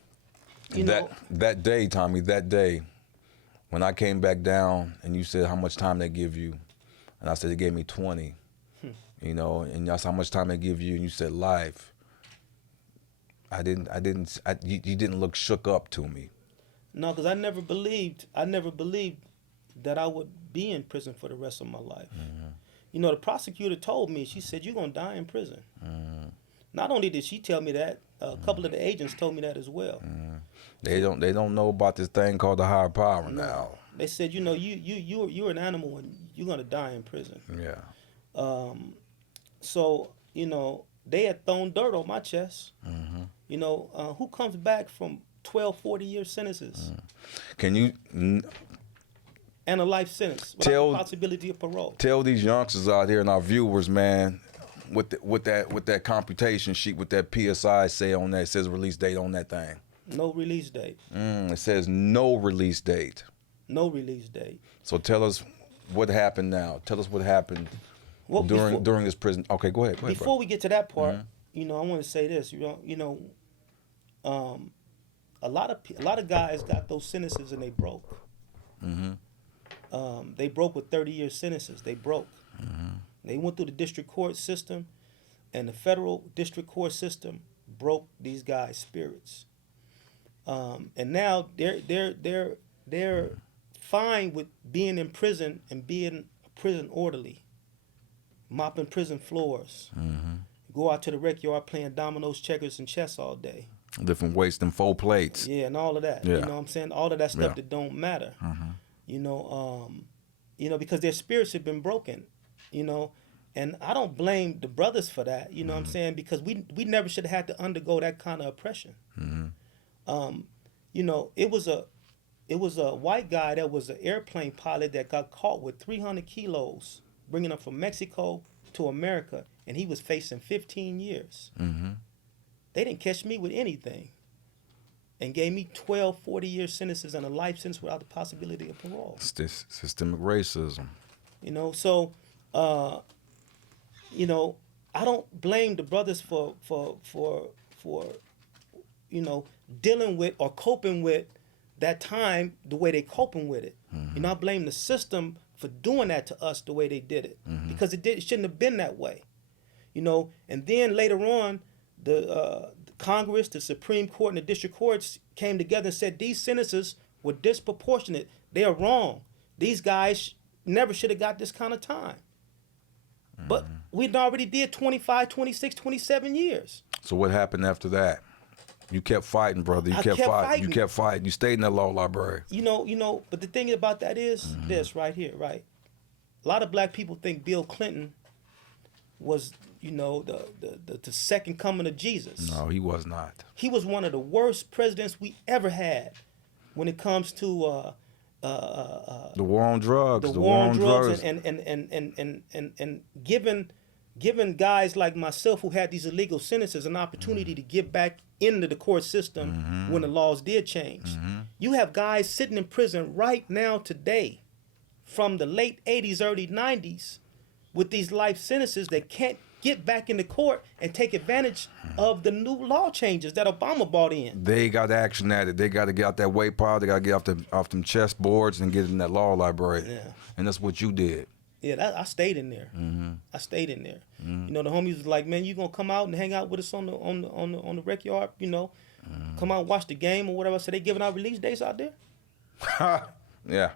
you know. That day, Tommy, that day, when I came back down and you said how much time they give you, and I said they gave me 20, you know, and I said how much time they give you, and you said life. You didn't look shook up to me. No, because I never believed that I would be in prison for the rest of my life. You know, the prosecutor told me, she said, you're going to die in prison. Not only did she tell me that, a couple of the agents told me that as well. They don't know about this thing called the higher power now. They said, you know, you're an animal and you're going to die in prison. Yeah. So, you know, they had thrown dirt on my chest. You know, who comes back from 12, 40-year sentences? Can you and a life sentence without the possibility of parole? Tell these youngsters out here and our viewers, man, with that computation sheet, with that PSI say on that, it says release date on that thing. No release date. It says no release date. No release date. So tell us what happened now. Tell us what happened during this prison. Okay, go ahead. Before we get to that part, you know, I want to say this. A lot of guys got those sentences and they broke. They broke with 30-year sentences. They broke. They went through the district court system, and the federal district court system broke these guys' spirits. And now they're fine with being in prison and being a prison orderly, mopping prison floors, go out to the rec yard playing dominoes, checkers, and chess all day. Different weights than 4 plates. Yeah, and all of that. Yeah. You know what I'm saying? All of that stuff that don't matter. You know, because their spirits have been broken, you know, and I don't blame the brothers for that, you know what I'm saying? Because we never should have had to undergo that kind of oppression. You know, it was a white guy that was an airplane pilot that got caught with 300 kilos, bringing them from Mexico to America, and he was facing 15 years. They didn't catch me with anything and gave me 12 40-year sentences and a life sentence without the possibility of parole. Systemic racism. You know, so, you know, I don't blame the brothers for you know, dealing with or coping with that time the way they coping with it. You know, I blame the system for doing that to us the way they did it, because it shouldn't have been that way. You know, and then later on, the Congress, the Supreme Court, and the district courts came together and said these sentences were disproportionate. They are wrong. These guys never should have got this kind of time. But we'd already did 25, 26, 27 years. So what happened after that? You kept fighting, brother. You kept fighting. You kept fighting. You stayed in that law library. You know, but the thing about that is this right here, right? A lot of black people think Bill Clinton was, you know, the second coming of Jesus. No, he was not. He was one of the worst presidents we ever had when it comes to the war on drugs. The war on drugs and giving guys like myself who had these illegal sentences an opportunity to get back into the court system when the laws did change. You have guys sitting in prison right now today from the late 80s, early 90s with these life sentences that can't get back into court and take advantage of the new law changes that Obama brought in. They got action at it. They got to get out that weight pile. They got to get off them chess boards and get in that law library. Yeah. And that's what you did. Yeah, I stayed in there. I stayed in there. You know, the homies was like, "Man, you gonna come out and hang out with us on the rec yard? You know, come out and watch the game or whatever." So they giving out release dates out there. Yeah.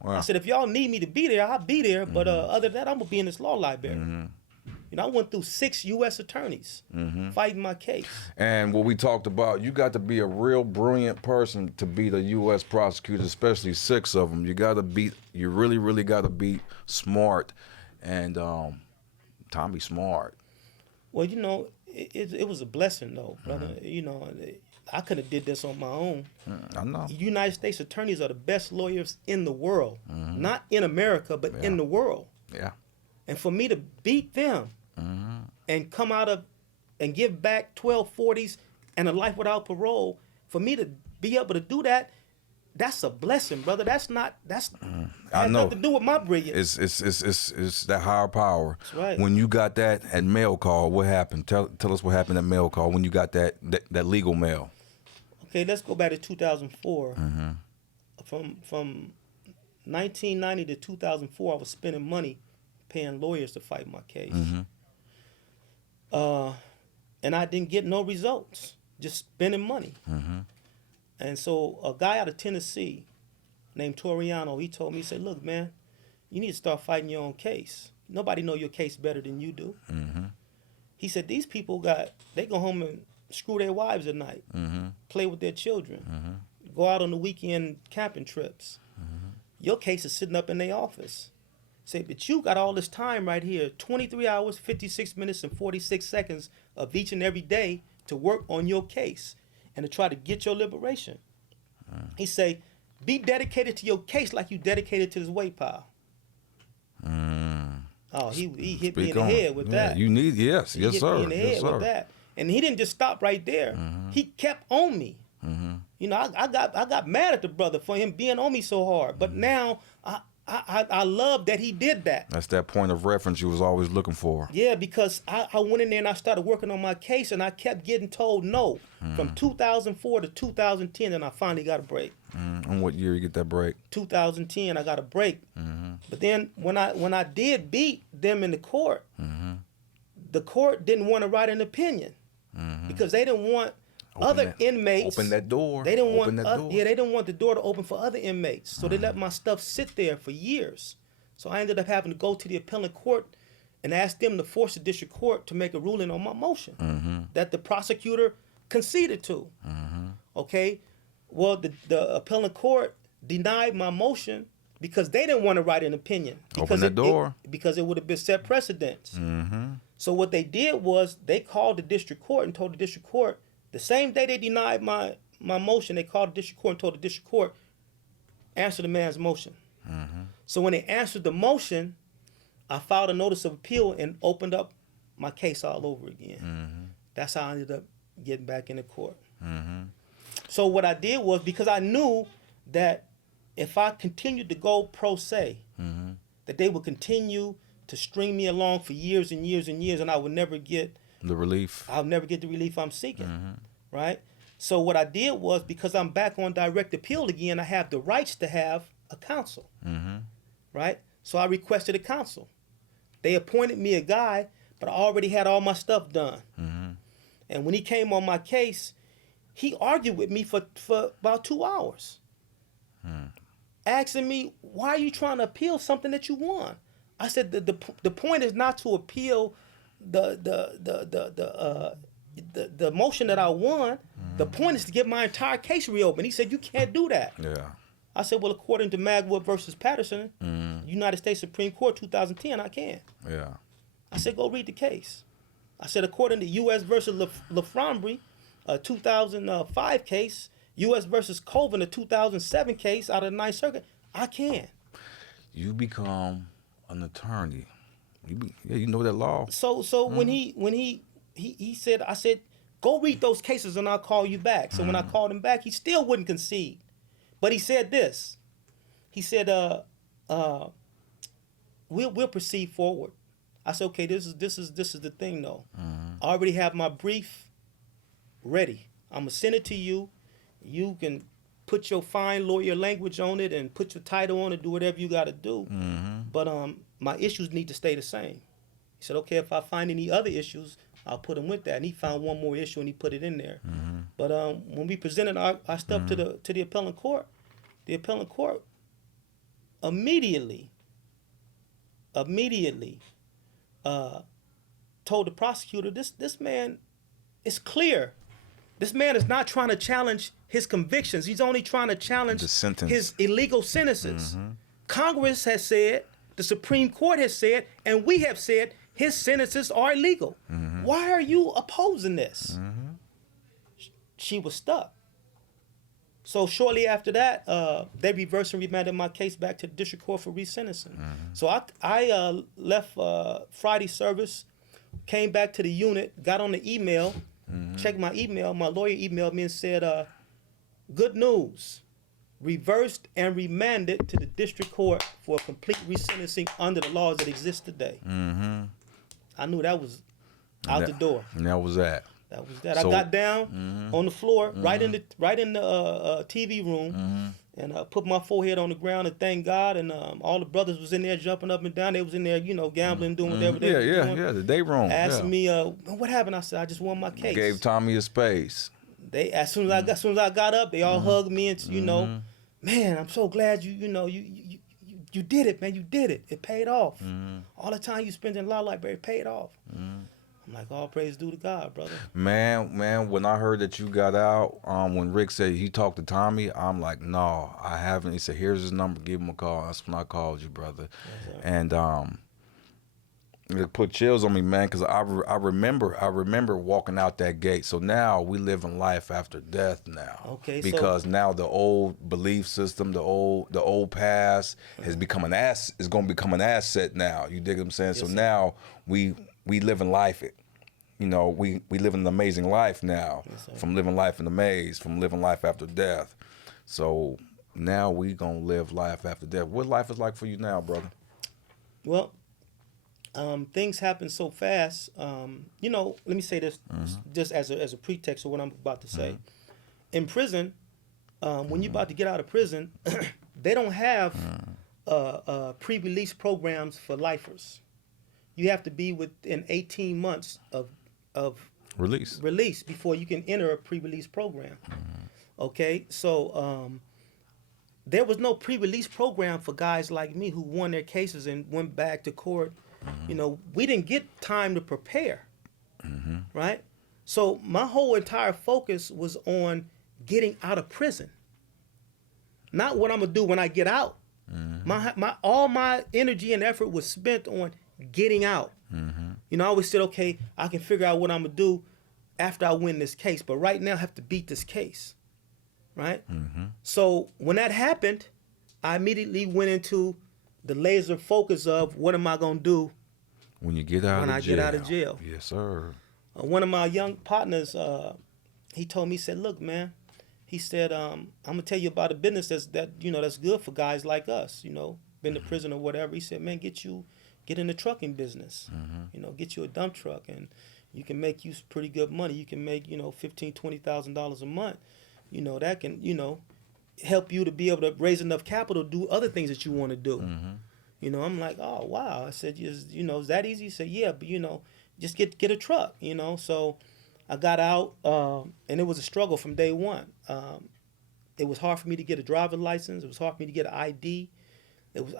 Wow. I said, if y'all need me to be there, I'll be there. But other than that, I'm gonna be in this law library. You know I went through 6 U.S. attorneys fighting my case. And what we talked about, you got to be a real brilliant person to beat a U.S. prosecutor, especially 6 of them. You really, really got to be smart. And Tommy smart. Well, it was a blessing, though, brother. I could have did this on my own. I know. United States attorneys are the best lawyers in the world. Not in America, but in the world. Yeah. And for me to beat them and come out of and give back 1240s and a life without parole, for me to be able to do that, that's a blessing, brother. Has nothing to do with my brilliance. It's that higher power. That's right. When you got that at mail call, what happened? Tell us what happened at mail call when you got that legal mail. Okay, let's go back to 2004. From 1990 to 2004, I was spending money paying lawyers to fight my case. And I didn't get no results, just spending money. And so a guy out of Tennessee named Toriano, he told me, he said, look, man, you need to start fighting your own case. Nobody know your case better than you do. He said, these people they go home and screw their wives at night, play with their children, go out on the weekend camping trips. Your case is sitting up in their office. Say, but you got all this time right here, 23 hours, 56 minutes, and 46 seconds of each and every day to work on your case and to try to get your liberation. He say, be dedicated to your case like you dedicated to this weight pile. Oh, he hit me in the head with that. You need, yes, He yes, hit sir. me in the head with that. And he didn't just stop right there. He kept on me. I got mad at the brother for him being on me so hard. But now I love that he did that. That's that point of reference you was always looking for. Yeah, because I went in there and I started working on my case, and I kept getting told no from 2004 to 2010, and I finally got a break. And what year you get that break? 2010, I got a break. But then when I did beat them in the court, the court didn't want to write an opinion because they didn't want other inmates. Open that door. They didn't open that door. Yeah, they didn't want the door to open for other inmates. So they let my stuff sit there for years. So I ended up having to go to the appellate court and ask them to force the district court to make a ruling on my motion that the prosecutor conceded to. Okay, well the appellate court denied my motion because they didn't want to write an opinion. Open that door. Because it would have been set precedents. So what they did was they called the district court and told the district court, the same day they denied my motion, they called the district court and told the district court, answer the man's motion. So when they answered the motion, I filed a notice of appeal and opened up my case all over again. That's how I ended up getting back in the court. So what I did was, because I knew that if I continued to go pro se, that they would continue to string me along for years and years and years, and I would never get the relief. I'll never get the relief I'm seeking, right? So what I did was, because I'm back on direct appeal again, I have the rights to have a counsel, right? So I requested a counsel. They appointed me a guy, but I already had all my stuff done. And when he came on my case, he argued with me for about 2 hours, asking me, why are you trying to appeal something that you won? I said, the point is not to appeal the motion that I won. The point is to get my entire case reopened. He said, you can't do that. Yeah. I said, well, according to Magwood versus Patterson, United States Supreme Court 2010, I can. Yeah. I said, go read the case. I said, according to U.S. versus Laframboise, a 2005 case, U.S. versus Colvin, a 2007 case out of the Ninth Circuit, I can. You become an attorney. You know that law. So when he said, I said, go read those cases and I'll call you back. So when I called him back, he still wouldn't concede. But he said this. He said, we'll proceed forward. I said, okay, this is the thing though. I already have my brief ready. I'm gonna send it to you. You can put your fine lawyer language on it and put your title on it, do whatever you gotta do. But my issues need to stay the same. He said, okay, if I find any other issues, I'll put them with that. And he found one more issue and he put it in there. But when we presented our stuff to the appellate court immediately told the prosecutor, this man, it's clear. This man is not trying to challenge his convictions. He's only trying to challenge his illegal sentences. Congress has said, the Supreme Court has said, and we have said his sentences are illegal. Why are you opposing this? She was stuck. So shortly after that, they reversed and remanded my case back to the district court for resentencing. So I left Friday service, came back to the unit, got on the email, checked my email. My lawyer emailed me and said, good news, reversed and remanded to the district court for a complete resentencing under the laws that exist today. I knew that was out the door. And that was that. That was that. So, I got down on the floor, right in the TV room, and I put my forehead on the ground and thank God. And all the brothers was in there jumping up and down. They was in there, gambling, doing whatever they were doing. Yeah, the day room. Asking me, what happened? I said, I just won my case. Gave Tommy a space. They as soon as I got up, they all hugged me and man, I'm so glad you did it, man. You did it. It paid off. All the time you spent in law library paid off. I'm like, all praise due to God, brother. Man, when I heard that you got out, when Rick said he talked to Tommy, I'm like, no, I haven't. He said, here's his number, give him a call. That's when I called you, brother. Yes, and it put chills on me, man, because I remember walking out that gate. So now we live in life after death now. Okay. Because now the old belief system, the old past is going to become an asset now. You dig what I'm saying? Yes, so sir. Now we live in life. We live an amazing life now. Yes, from living life in the maze, from living life after death. So now we gonna live life after death. What life is like for you now, brother? Well, things happen so fast. Let me say this just as a pretext of what I'm about to say. In prison, when you're about to get out of prison, they don't have pre-release programs for lifers. You have to be within 18 months of release before you can enter a pre-release program. Okay, so there was no pre-release program for guys like me who won their cases and went back to court. We didn't get time to prepare, right? So my whole entire focus was on getting out of prison, not what I'm gonna do when I get out. All my energy and effort was spent on getting out. I always said, okay, I can figure out what I'm gonna do after I win this case, but right now I have to beat this case, right? So when that happened, I immediately went into the laser focus of what am I gonna do when you get out when of I jail. get out of jail. Yes, sir. One of my young partners, he told me, he said, look, man, he said, I'm gonna tell you about a business that's good for guys like us, been to prison or whatever. He said, man, get in the trucking business, get you a dump truck, and you can make you pretty good money. You can make, $15,000-$20,000 a month. That can, help you to be able to raise enough capital to do other things that you want to do. I'm like, oh, wow. I said, is that easy? He said, yeah, but, just get a truck, So I got out, and it was a struggle from day one. It was hard for me to get a driver's license. It was hard for me to get an ID. It was,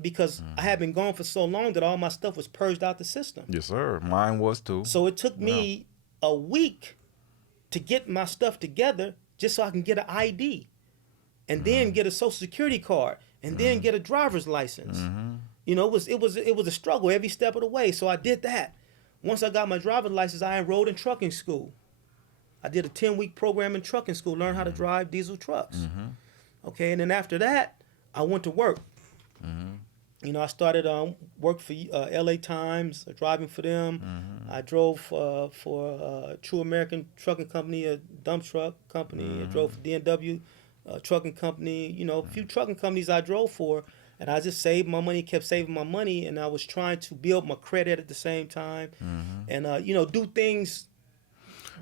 because I had been gone for so long that all my stuff was purged out the system. Yes, sir. Mine was too. So it took me a week to get my stuff together just so I can get an ID, and then get a Social Security card, and then get a driver's license. It was a struggle every step of the way. So I did that. Once I got my driver's license, I enrolled in trucking school. I did a 10-week program in trucking school, learned how to drive diesel trucks. Okay, and then after that, I went to work. I started work for LA Times, driving for them. I drove for True American Trucking Company, a dump truck company. I drove for D&W Trucking Company. A few trucking companies I drove for, and I just saved my money, kept saving my money, and I was trying to build my credit at the same time, and do things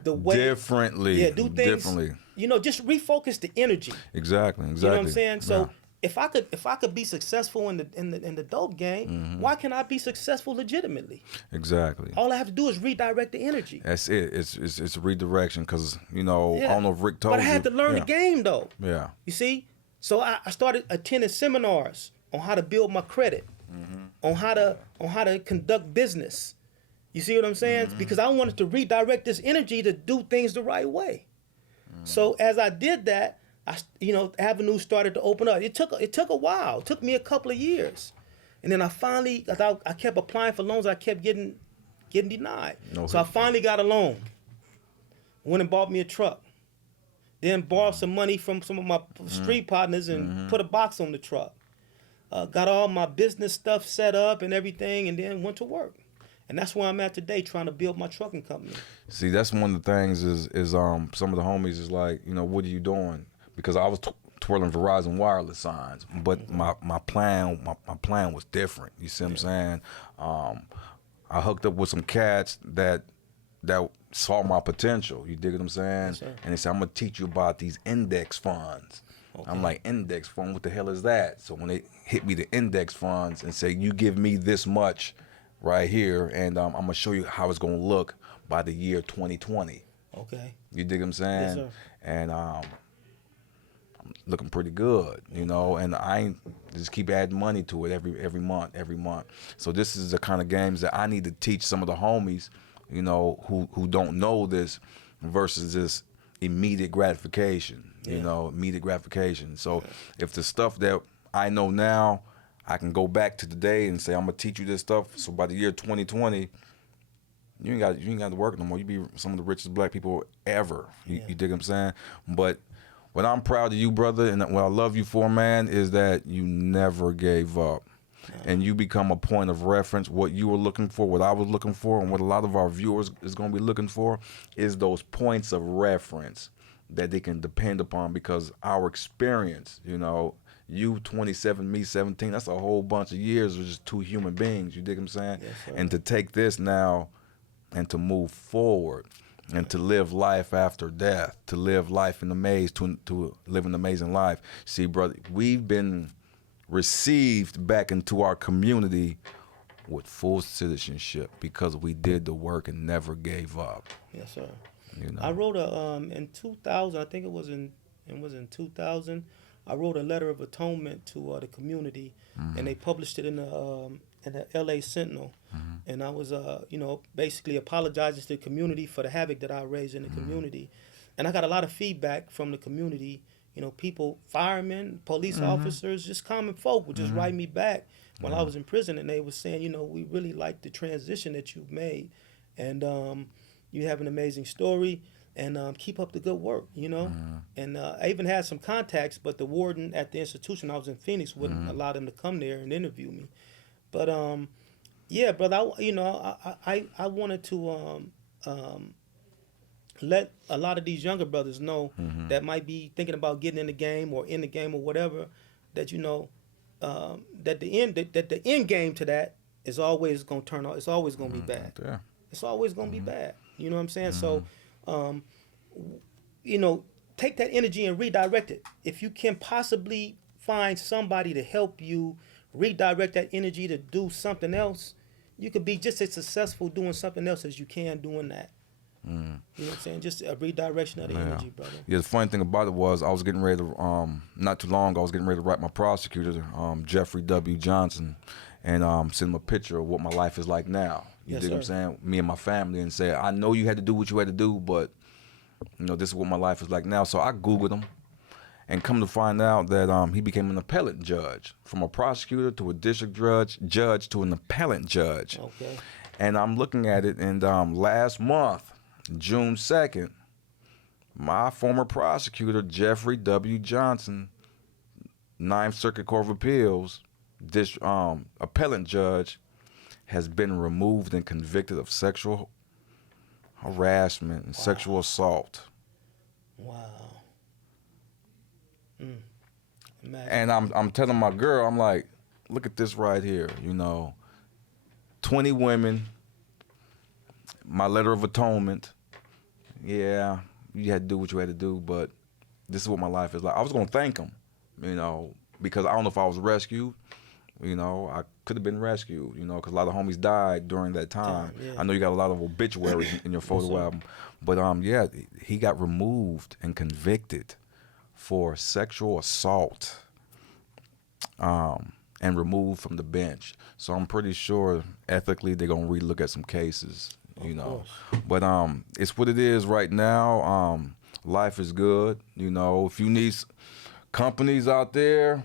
the way differently. Yeah, do things differently. Just refocus the energy. Exactly. You know what I'm saying? So. If I could be successful in the dope game, why can't I be successful legitimately? Exactly. All I have to do is redirect the energy. That's it. It's a redirection because I don't know if Rick told you. But I had to learn the game though. Yeah. You see, so I started attending seminars on how to build my credit, on how to conduct business, You see what I'm saying? Because I wanted to redirect this energy to do things the right way. So as I did that, avenues started to open up. It took a while. It took me a couple of years. And then I finally, I kept applying for loans. I kept getting denied. So I finally got a loan. Went and bought me a truck. Then borrowed some money from some of my street partners and put a box on the truck. Got all my business stuff set up and everything, and then went to work. And that's where I'm at today, trying to build my trucking company. See, that's one of the things is some of the homies is like, what are you doing? Because I was twirling Verizon wireless signs, but my plan was different. You see what I'm saying? I hooked up with some cats that saw my potential. You dig what I'm saying? Yes, sir. And they said, I'm gonna teach you about these index funds. Okay. I'm like, index fund? What the hell is that? So when they hit me the index funds and say, you give me this much right here, and I'm gonna show you how it's gonna look by the year 2020. Okay. You dig what I'm saying? Yes, sir. And I'm looking pretty good, and I ain't just keep adding money to it every month. So this is the kind of games that I need to teach some of the homies, who don't know this, versus this immediate gratification. Immediate gratification. So if the stuff that I know now, I can go back to today and say, I'm gonna teach you this stuff. So by the year 2020, you ain't got to work no more. You be some of the richest black people ever. You dig what I'm saying? But what I'm proud of you, brother, and what I love you for, man, is that you never gave up. And you become a point of reference. What you were looking for, what I was looking for, and what a lot of our viewers is going to be looking for is those points of reference that they can depend upon, because our experience, you 27, me 17, that's a whole bunch of years of just two human beings. You dig what I'm saying? Yes, sir. And to take this now and to move forward and to live life after death, to live life in the maze, to live an amazing life. See, brother, we've been received back into our community with full citizenship because we did the work and never gave up. Yes, sir. I wrote in 2000, I think it was in 2000, I wrote a letter of atonement to the community, and they published it in the LA Sentinel. And I was, basically apologizing to the community for the havoc that I raised in the community. And I got a lot of feedback from the community. People, firemen, police officers, just common folk would just write me back while I was in prison, and they were saying, we really like the transition that you've made, and you have an amazing story, and keep up the good work, And I even had some contacts, but the warden at the institution, I was in Phoenix, wouldn't allow them to come there and interview me. But yeah, brother, I wanted to let a lot of these younger brothers know that might be thinking about getting in the game or in the game or whatever, that that the end game to that is always going to turn out. It's always going to be bad. Yeah. It's always going to be bad. You know what I'm saying? So, take that energy and redirect it. If you can possibly find somebody to help you redirect that energy to do something else, you could be just as successful doing something else as you can doing that. You know what I'm saying? Just a redirection of the energy, brother. Yeah, the funny thing about it was I was getting ready to, not too long ago, I was getting ready to write my prosecutor, Jeffrey W. Johnson, and send him a picture of what my life is like now. You dig what I'm saying? Me and my family, and say, I know you had to do what you had to do, but this is what my life is like now. So I Googled him, and come to find out that he became an appellate judge, from a prosecutor to a district judge to an appellate judge. Okay. And I'm looking at it, and last month, June 2nd, my former prosecutor, Jeffrey W. Johnson, 9th Circuit Court of Appeals, appellant judge, has been removed and convicted of sexual harassment and sexual assault. Wow. And I'm telling my girl, I'm like, look at this right here, 20 women, my letter of atonement. Yeah, you had to do what you had to do, but this is what my life is like. I was going to thank him, because I don't know if I was rescued. I could have been rescued, because a lot of homies died during that time. Yeah. I know you got a lot of obituaries in your photo album. But, yeah, he got removed and convicted for sexual assault. And and removed from the bench. So I'm pretty sure ethically they're gonna relook at some cases, you know. But it's what it is right now. Life is good, you know. If you need companies out there,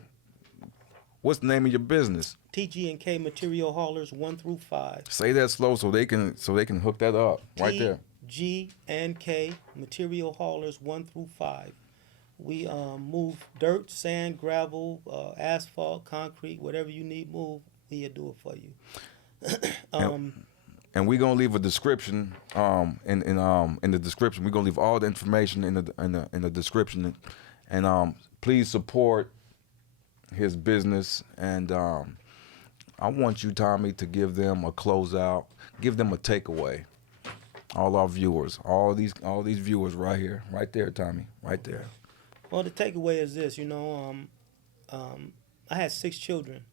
what's the name of your business? TG&K Material Haulers 1 through 5. Say that slow so they can hook that up right there. TG&K Material Haulers 1 through 5. We move dirt, sand, gravel, asphalt, concrete, whatever you need moved, we'll do it for you. And we're gonna leave a description in the description. We're gonna leave all the information in the description, and please support his business. And I want you, Tommy, to give them a closeout, give them a takeaway. All our viewers, all these viewers right here, right there, Tommy, right there. Well, the takeaway is this, you know, I had 6 children,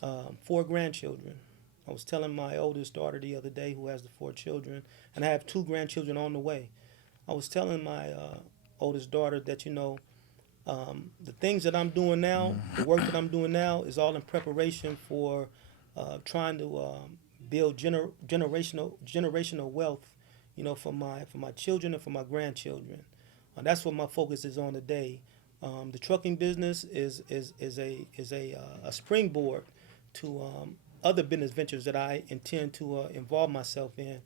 4 grandchildren. I was telling my oldest daughter the other day, who has the 4 children, and I have 2 grandchildren on the way. I was telling my oldest daughter that, you know, the things that I'm doing now, the work that I'm doing now is all in preparation for trying to build generational wealth, you know, for my children and for my grandchildren. That's what my focus is on today. The trucking business is a springboard to other business ventures that I intend to involve myself in.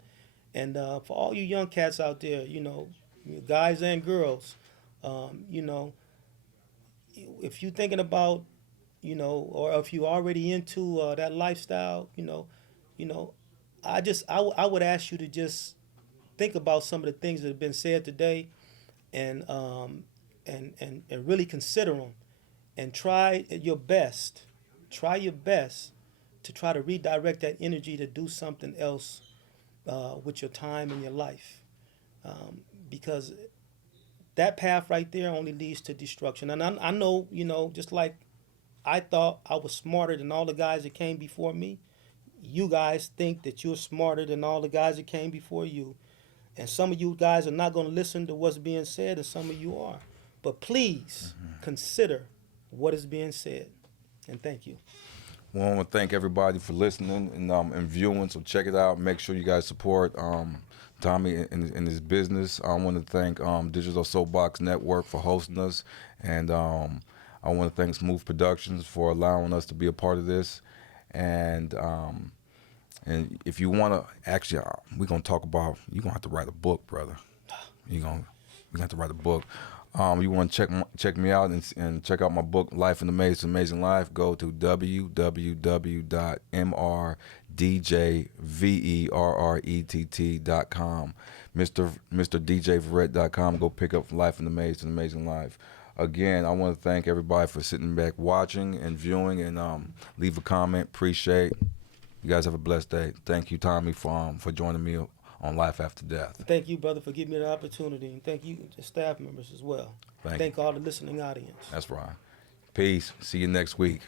And for all you young cats out there, you know, guys and girls, you know, if you're thinking about, you know, or if you're already into that lifestyle, you know, I would ask you to just think about some of the things that have been said today, and really consider them, and try your best to try to redirect that energy to do something else with your time and your life, because that path right there only leads to destruction. And I know, you know, just like I thought I was smarter than all the guys that came before me, you guys think that you're smarter than all the guys that came before you. And some of you guys are not going to listen to what's being said, and some of you are. But please consider what is being said. And thank you. Well, I want to thank everybody for listening and viewing. So check it out. Make sure you guys support Tommy in his business. I want to thank Digital Soapbox Network for hosting us. And I want to thank Smooth Productions for allowing us to be a part of this. And if you want to, actually, we're going to talk about, you're going to have to write a book, brother. We're going to have to write a book. You want to check me out and check out my book, Life in the Maze, Amazing Life, go to www.mrdjverrett.com. MrDJVerrett.com. Go pick up Life in the Maze, An Amazing Life. Again, I want to thank everybody for sitting back, watching and viewing, and leave a comment. Appreciate. You guys have a blessed day. Thank you, Tommy, for joining me on Life After Death. Thank you, brother, for giving me the opportunity, and thank you to staff members as well. Thank all the listening audience. That's right. Peace. See you next week.